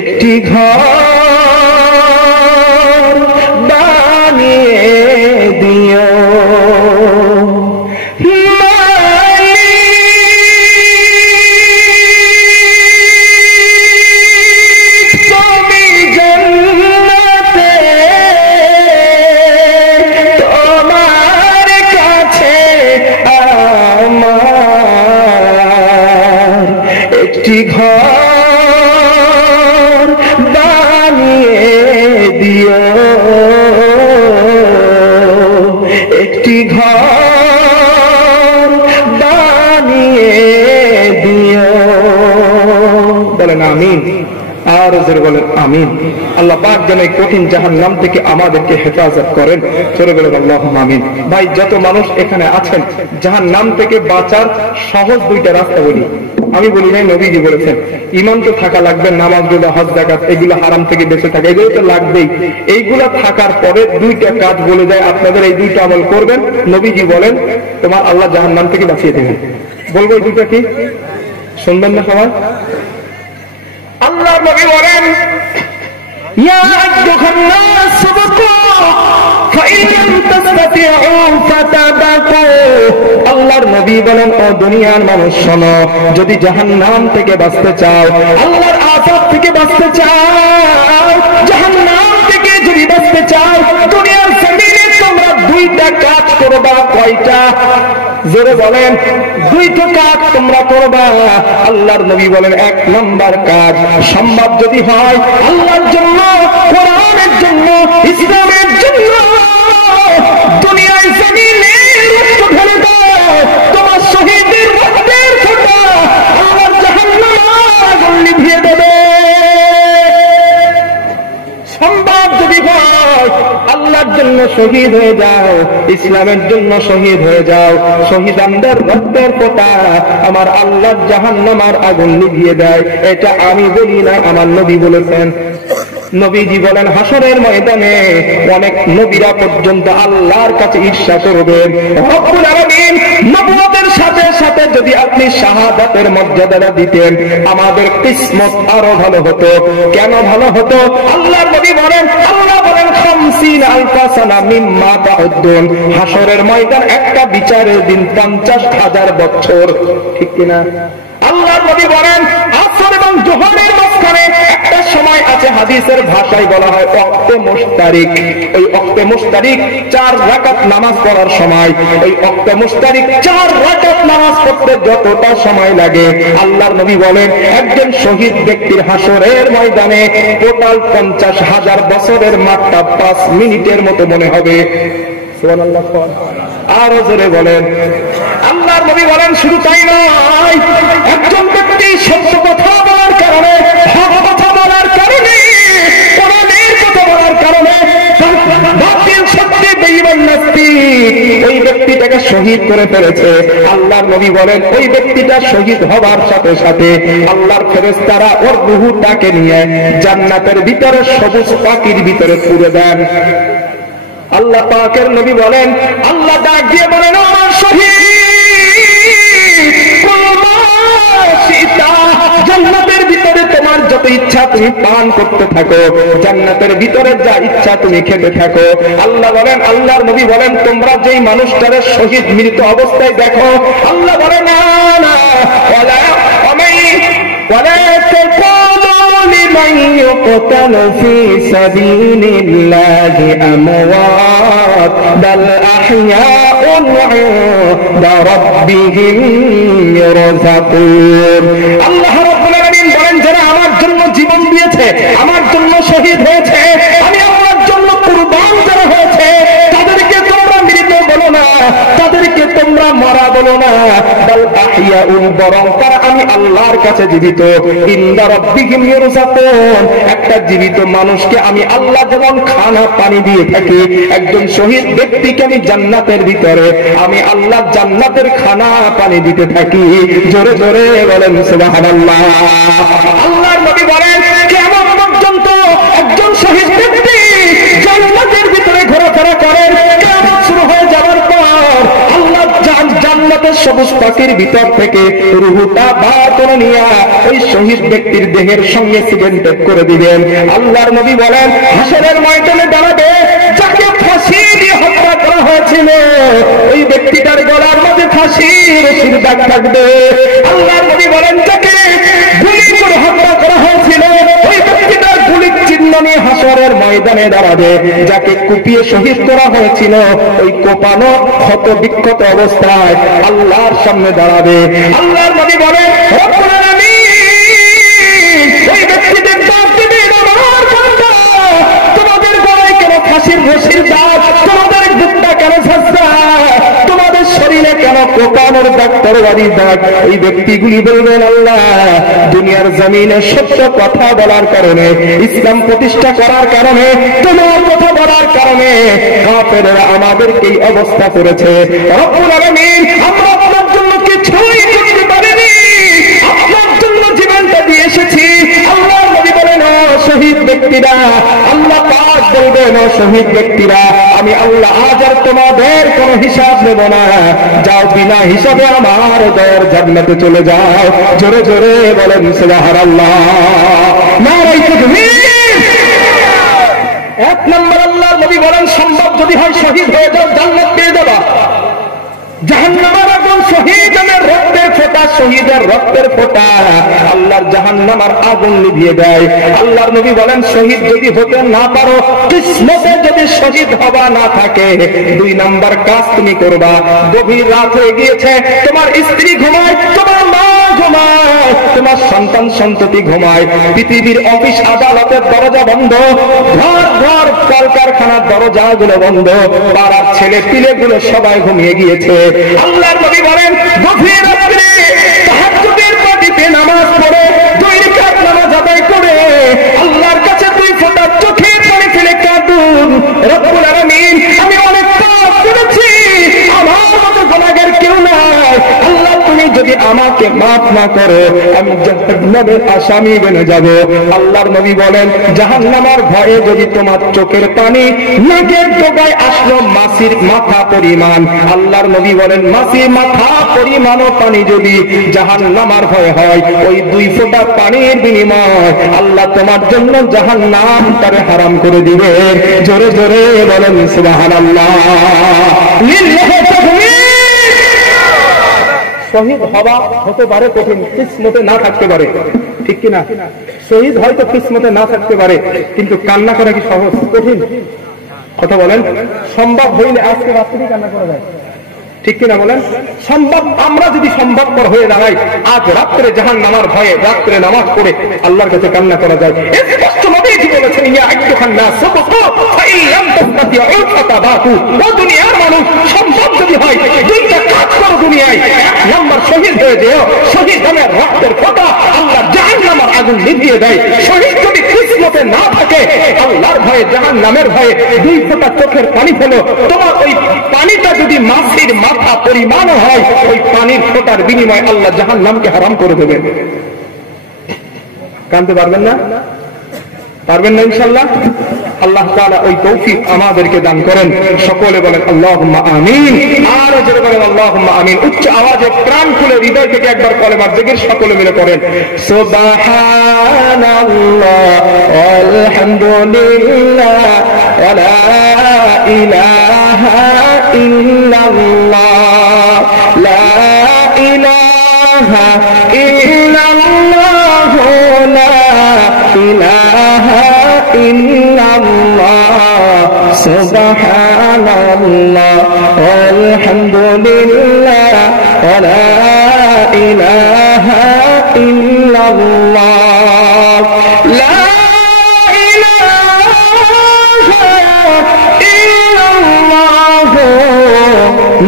একটি ঘর বানিয়ে দিও ঘর বানিয়ে দিও একটি ঘর বানিয়ে দিও বলেন আমিন আর জোরে বলেন আমিন আল্লাহ পাক যেন এই কঠিন জাহান্নাম থেকে আমাদেরকে হেফাজত করেন জোরে বলেন আল্লাহুম্মা আমিন ভাই যত মানুষ এখানে আছেন জাহান্নাম থেকে বাঁচার সহজ দুইটা রাস্তা বলি আমি বলি নাই নবীজি বলেছেন ঈমান তো থাকা লাগবে নামাজ রোজা হজ যাকাত এগুলো হারাম থেকে বেঁচে থাকে এগুলো তো লাগবেই এইগুলা থাকার পরে দুইটা কাজ বলে যায় আপনাদের এই দুইটা আমল করবেন নবীজি বলেন তোমার আল্লাহ জাহান্নাম থেকে বাঁচিয়ে দেবেন বলবো এই দুইটা কি শুনবেন না সবাই আল্লাহর নবী বলেন ইয়া আইয়ুহান নাস সাবাকু ফাইন লাম তাসতাতিউ ফাতাবাকু আল্লাহর নবী বলেন ও দুনিয়ার মানুষ শোনো যদি জাহান্নাম থেকে বাঁচতে চাও আল্লাহর আযাব থেকে বাঁচতে চাও জাহান্নাম থেকে যদি বাঁচতে চাও দুনিয়ার জমিনে তোমরা দুইটা কাজ করবা কয়টা জোরে বলেন দুইটা কাজ তোমরা করবা আল্লাহর নবী বলেন এক নাম্বার কাজ সম্ভব যদি হয় আল্লাহর জন্য কোরআনের জন্য ইসলামের জন্য দুনিয়ার জমিনে রক্ত ঢেলে দাও তোমার শহীদের রক্তের ফোঁটা আল্লাহর জাহান্নামের আগুন নিভিয়ে দেবে সম্ভব যদি হয় আল্লাহর জন্য শহীদ হয়ে যাও ইসলামের জন্য শহীদ হয়ে যাও শহীদানদের রক্তের ফোঁটা আমার আল্লাহর জাহান্নামের আগুন নিভিয়ে দেয় এটা আমি বলি না আমার নবী বলেছেন নবীজি বলেন হাসরের ময়দানে অনেক নবীরা পর্যন্ত আল্লাহর কাছে ঈর্ষা করবেন রব্বুল আলামিন নবুয়তের সাথে সাথে যদি আপনি শাহাদাতের মর্যাদা দিতেন আমাদের কিসমত আরো ভালো হতো কেন ভালো হতো আল্লাহর নবী বলেন আল্লাহ বলেন 50,000 সানা মিম্মা তাউদ্দুন হাসরের ময়দান একটা বিচারের দিন 50,000 বছর ঠিক কিনা আল্লাহর নবী বলেন আসর এবং যোহরের মাঝখানে একটা সময় আছে হাদিসের ভাষায় বলা হয় ওয়াক্তে মুশতারিক ওই ওয়াক্তে মুশতারিক 4 রাকাত নামাজ পড়ার সময় ওই ওয়াক্তে মুশতারিক 4 রাকাত নামাজ পড়তে যতটা সময় লাগে আল্লাহর নবী বলেন একজন শহীদ ব্যক্তির হাসরের ময়দানে টোটাল 50,000 বছরের মাত্রা 5 মিনিটের মতো মনে হবে সুবহানাল্লাহ আরো জোরে বলেন আল্লাহর নবী বলেন শুধু তাই নয় একজন ব্যক্তি সত্য কথা বলার কারণে হক কথা বলার কারণে কোরআনের কথা বলার কারণে বাতিল সত্যে বেঈমান নাস্তিক ওই ব্যক্তিটাকে শহীদ করে ফেলেছে আল্লাহর নবী বলেন ওই ব্যক্তিটা শহীদ হবার সাথে সাথে আল্লাহর ফেরেশতারা ওর রূহটাকে নিয়ে জান্নাতের ভিতরে সবুজ পাখির ভিতরে পুরে দেন আল্লাহ পাকের নবী বলেন আল্লাহ ডাক দিয়ে বলেন আমার শহীদ জান্নাতের ভিতরে তোমার যত ইচ্ছা তুমি পান করতে থাকো জান্নাতের ভিতরে যা ইচ্ছা তুমি খেতে থাকো আল্লাহ বলেন আল্লাহর নবী বলেন তোমরা যেই মানুষটারে শহীদ মৃত অবস্থায় দেখো আল্লাহ বলেন না না ولا تقولوا لمن يقتل في سبيل الله أموات بل أحياء عند ربهم يرزقون الله رب العالمين বলেন যারা আমার জন্য জীবন দিয়েছে আমার জন্য শহীদ হয়েছে আমি আল্লাহর জন্য কুরবান যারা হয়েছে তাদেরকে তোমরা মৃত বলো না তাদেরকে তোমরা মরা বলো না বল আহইয়াউন বরং তারা আমি আল্লাহর কাছে জীবিত ইনদা রাব্বিহিম ইরযাকুন একটা জীবিত মানুষকে আমি আল্লাহ যেমন খানা পানি দিয়ে থাকি একজন শহীদ ব্যক্তিকে আমি জান্নাতের ভিতরে আমি আল্লাহ জান্নাতের খানা পানি দিতে থাকি জোরে জোরে বলেন সুবহানাল্লাহ আল্লাহর নবী বলেন কিয়ামত পর্যন্ত একজন শহীদ ব্যক্তি জান্নাতের ভিতরে ঘোরাফেরা করেন কিয়ামত শুরু হয়ে যাওয়ার পর আল্লাহ জান্নাতের সবুজ পাখির ভিতর থেকে রূহটা বার করে নিয়ে ওই শহীদ ব্যক্তির দেহের সঙ্গে সিমেন্টেড করে দিবেন। আল্লাহর নবী বলেন হাসরের ময়দানে দাঁড়াবে যাকে ফাঁসি দিয়ে হত্যা করা হয়েছিল, ওই ব্যক্তিটার গলার মধ্যে ফাঁসির রশির দাগ থাকবে। আল্লাহর নবী বলেন যাকে গুলি করে হত্যা করা হয়েছিল, ওই ব্যক্তিটার গুলির চিহ্ন নিয়ে হাসরের ময়দানে দাঁড়াবে। যাকে কুপিয়ে শহীদ করা হয়েছিল, ওই কোপানো ক্ষত বিক্ষত অবস্থায় আল্লাহর সামনে দাঁড়াবে। আল্লাহর নবী বলেন রব্বুল আলামিন ওই ব্যক্তিদের ডাক দিবেন, আমার বান্দা তোমাদের গলায় কেন ফাঁসির রশির দাগ, তোমাদের বুকটা কেন ঝাঁঝরা, তোমাদের শরীরে কেন কোপানোর দাগ, তরবারির দাগ? ওই ব্যক্তিগুলি বলবেন আল্লাহ দুনিয়ার জমিনে সত্য কথা বলার কারণে, ইসলাম প্রতিষ্ঠা করার কারণে, তোমার কথা বলার কারণে কাফেররা আমাদেরকে এই অবস্থা করেছে। রব্বুল আলামিন আমরা আপনার জন্য কিছুই করতে পারিনি, আপনার জন্য জীবনটা দিয়ে এসেছি। আল্লাহ নবী বলেন ও শহীদ ব্যক্তিরা, আল্লাহ পাক বলবেন ও শহীদ ব্যক্তিরা আমি আল্লাহ আজ আর তোমাদের কোনো হিসাব নেব না, যাও বিনা হিসাবে আমার দর জান্নাতে চলে যাও। জোরে জোরে বলেন সুবহানাল্লাহ, নারায়ে তাকবীর। এক নম্বর আল্লাহ নবী বলেন সম্ভব যদি হয় শহীদ হয়ে যাও, জান্নাত পেয়ে যাবা। জাহান্নামের আগুন শহীদের রক্তের ফোঁটা, শহীদের রক্তের ফোঁটা আল্লাহর জাহান্নামের আগুন নিভিয়ে দেয়। আল্লাহর নবী বলেন শহীদ যদি হতে না পারো, কিসমতে যদি শহীদ হওয়া না থাকে, দুই নাম্বার কাজ তুমি করবা। গভীর রাত হয়ে গিয়েছে, তোমার স্ত্রী ঘুমায়, তোমার মা ঘুমায়, তোমার সন্তান সন্ততি ঘুমায়, পৃথিবীর অফিস আদালতের দরজা বন্ধ, ঘর ঘর কলকারখানার দরজাগুলো বন্ধ, পাড়ার ছেলে পিলেগুলো সবাই ঘুমিয়ে গিয়েছে। আল্লাহর নবী বলেন গভীর রাত্রে তাহাজ্জুদের পাটিতে নামাজ পড়ে, দুই রাকাত নামাজ আদায় করে আল্লাহর কাছে দুই ফোঁটা চোখের পানি ফেলে কাঁদুন, রব্বুল আলামিন আমি অনেক পাপ করেছি, আমার মতো গুনাহগার কেউ নাই, আল্লাহ তুমি যদি আমাকে মাফ না করো আমি জাহান্নামের আসামি বনে যাব। আল্লাহর নবী বলেন জাহান্নামের ভয়ে যদি তোমার চোখের পানি নাকের ডগায় আসলো মাছির মাথা পরিমাণ, আল্লাহর নবী বলেন মাছির মাথা পরিমাণও পানি যদি জাহান্নামের ভয় হয়, ওই দুই ফোঁটা পানির বিনিময় আল্লাহ তোমার জন্য জাহান্নাম তারে হারাম করে দিবে। জোরে জোরে বলেন সুবহানাল্লাহ, লিল্লাহি তাকবীর। শহীদ হওয়া হতে পারে কঠিন, কিসমতে না থাকতে পারে, ঠিক কিনা? শহীদ হয়তো কিসমতে না থাকতে পারে, কিন্তু কান্না করা কি সহজ? কঠিন? কথা বলেন। সম্ভব হইলে আজকে রাত্রি কান্না করা যায়, ঠিক কিনা বলেন? সম্ভব। আমরা যদি সম্ভবপর হয়ে দাঁড়াই, আজ রাত্রে জাহান্নামের ভয়ে রাত্রে নামাজ পড়ে আল্লাহর কাছে কান্না করা যায়। স্পষ্ট নবীজি বলেছেন ইয়া আইয়ুহান নাস সাবুকু ফাইন লাম তাসতাতিউ ফাতাবাকু। ও দুনিয়ার মানুষ, সম্ভব যদি হয় দুইটা কাজ করো দুনিয়ায়। এক নম্বর শহীদ হয়ে যেও, শহীদ নামের রক্তের ফোঁটা আল্লাহ জাহান্নামের আগুন নিভিয়ে দেয়। শহীদ যদি কিসমতে না থাকে, আল্লাহর ভয়ে জাহান্নামের ভয়ে দুই ফোঁটা চোখের পানি ফেলো, তোমার ওই পানিটা যদি মাছির মাথা পরিমাণ হয়, ওই পানির ফোঁটার বিনিময়ে আল্লাহ জাহান্নামকে হারাম করে দেবে। কানতে পারবেন না? পারবেন না ইনশাআল্লাহ। আল্লাহ তাআলা ওই তৌফিক আমাদেরকে দান করেন। সকলে বলেন আল্লাহুম্মা আমিন। আর জোরে বলেন আল্লাহুম্মা আমিন। উচ্চ আওয়াজে প্রাণ খুলে হৃদয় থেকে একবার কলেমার জিকির সকলে মিলে করেন সুবহানাল্লাহ আলহামদুলিল্লাহ ওয়া লা ইলাহা ইল্লাল্লাহ লা ইলাহা ইল্লাল্লাহ লা ইলাহা ইল্লাল্লাহ সুবহানাল্লাহ আলহামদুলিল্লাহ ওয়া লা ইলাহা ইল্লাল্লাহ লা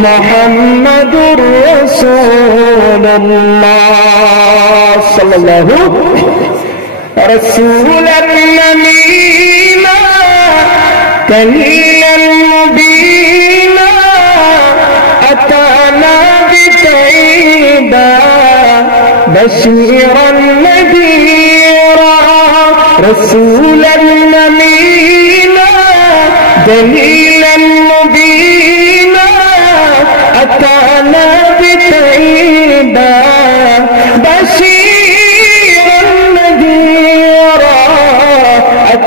মুহাম্মাদুর রাসূলুল্লাহ সাল্লাল্লাহু রাসূলান নাবিয়্যিনা কালিলাল মুবিনা আতানা বিতাইবা বাশীরান নাযীরা রাসূলান নাবিয়্যিনা দলিলাল মুবিনা أتانا بتيبا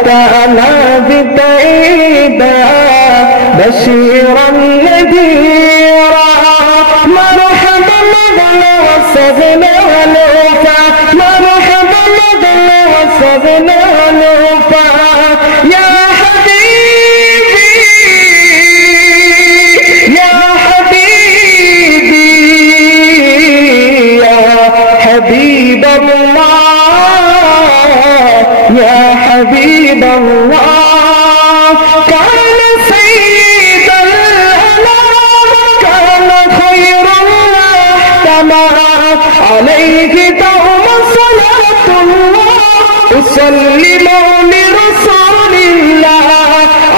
أتانا بطيبا بشيرا نذيرا مرحبا مغنى وسهلا ولوفا مرحبا مغنى وسهلا ولوفا يا حبيبي يا حبيبي يا حبيب الله يا حبيب الله كان سيد الأنام كان خير المحتمى عليه دوم صلاة الله أسلم لرسول الله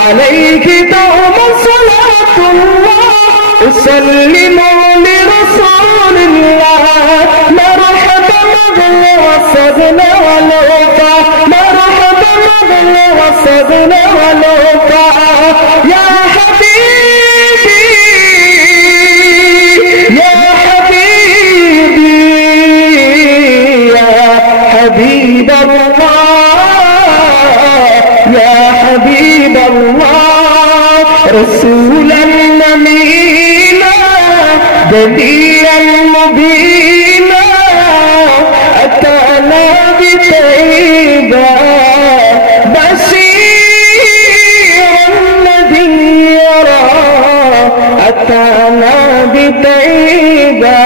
عليه دوم صلاة الله أسلم لرسول الله مرحبا مغنى وسهلا ولوفا مرحبا مغنى وسهلا ولوفا يا حبيبي يا حبيبي يا حبيب الله يا حبيب الله رسولا نمينا دليلا مبينا أتانا بطيبا بشيرا نذيرا أتانا بطيبا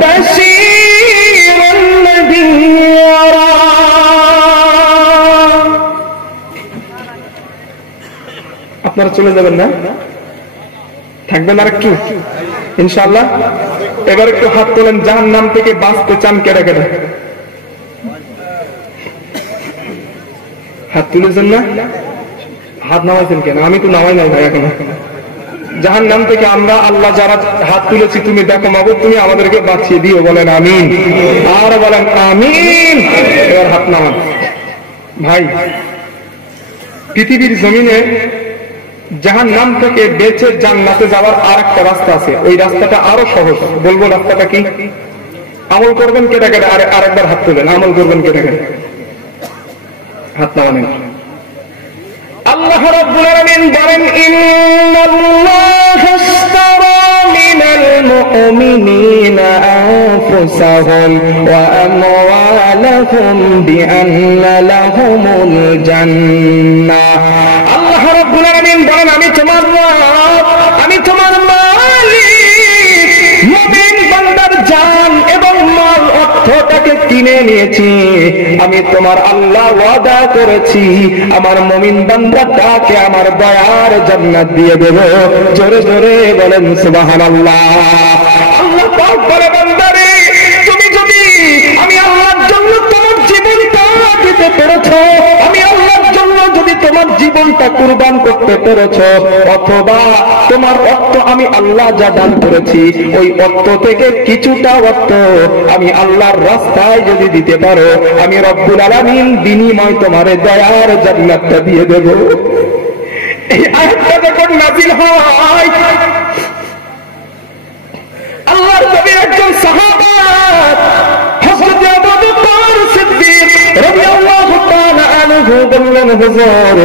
بشيرا نذيرا আপনারা চলে যাবেন না, থাকবেন আর একটু ইনশাআল্লাহ। এবার একটু হাত তোলেন, জাহান্নাম থেকে বাঁচতে চান কেটে কেটে হাত তুলেছেন না? হাত নামাইছেন কেন? আমি তো নামাই নাই ভাই এখনো। জাহান্নাম থেকে আমরা আল্লাহ যারা হাত তুলেছি তুমি দেখো মাবুদ তুমি আমাদেরকে বাঁচিয়ে দিও, বলেন আমিন। আর বলেন আমিন। এবার হাত নামান ভাই। পৃথিবীর জমিনে জাহান্নাম থেকে বেঁচে জান্নাতে যাওয়ার আর একটা রাস্তা আছে, ওই রাস্তাটা আরো সহজ। বলবো রাস্তাটা কি? আমল করবেন কেটে কেটে, আরেকবার হাত তুলেন, আমল করবেন কেটে কেটে, হাত নামানেন। আল্লাহ রাব্বুল আলামিন বলেন ইন্নাল্লাহা ইশতারা মিনাল মুমিনিনা আনফুসাহুম ওয়া আমওয়ালাহুম বিআন্না লাহুমুল জান্নাহ। আল্লাহ রাব্বুল আলামিন বলেন আমি তোমার রব, আমি তোমার মালিক। মুমিন বান্দার জান এবং মাল অর্থটাকে কিনে নিয়েছি আমি তোমার আল্লাহ, ওয়াদা করেছি আমার মুমিন বান্দাটাকে আমার দয়ার জান্নাত দিয়ে দেব। জোরে জোরে বলেন সুবহানাল্লাহ। আল্লাহ পাক বলে বান্দারে তুমি যদি আমি আল্লাহর জন্য তোমার জীবনটা দিতে পেরেছো, আমি আল্লাহর জন্য যদি তোমার জীবনটা কুরবান করতে পেরেছো, অথবা তোমার অর্থ আমি আল্লাহ যা দান করেছি ওই অর্থ থেকে কিছুটা অর্থ আমি আল্লাহর রাস্তায় যদি দিতে পারো, আমি রব্বুল আলামিন বিনিময় তোমার দয়ার জান্নাতটা দিয়ে দেব। এই আয়াতটা যখন নাযিল হয় আল্লাহর নবীর একজন সাহাবা হযরত আবু বকর সিদ্দিক রাদিয়াল্লাহু তাআলা আনহু বললেন হুজুর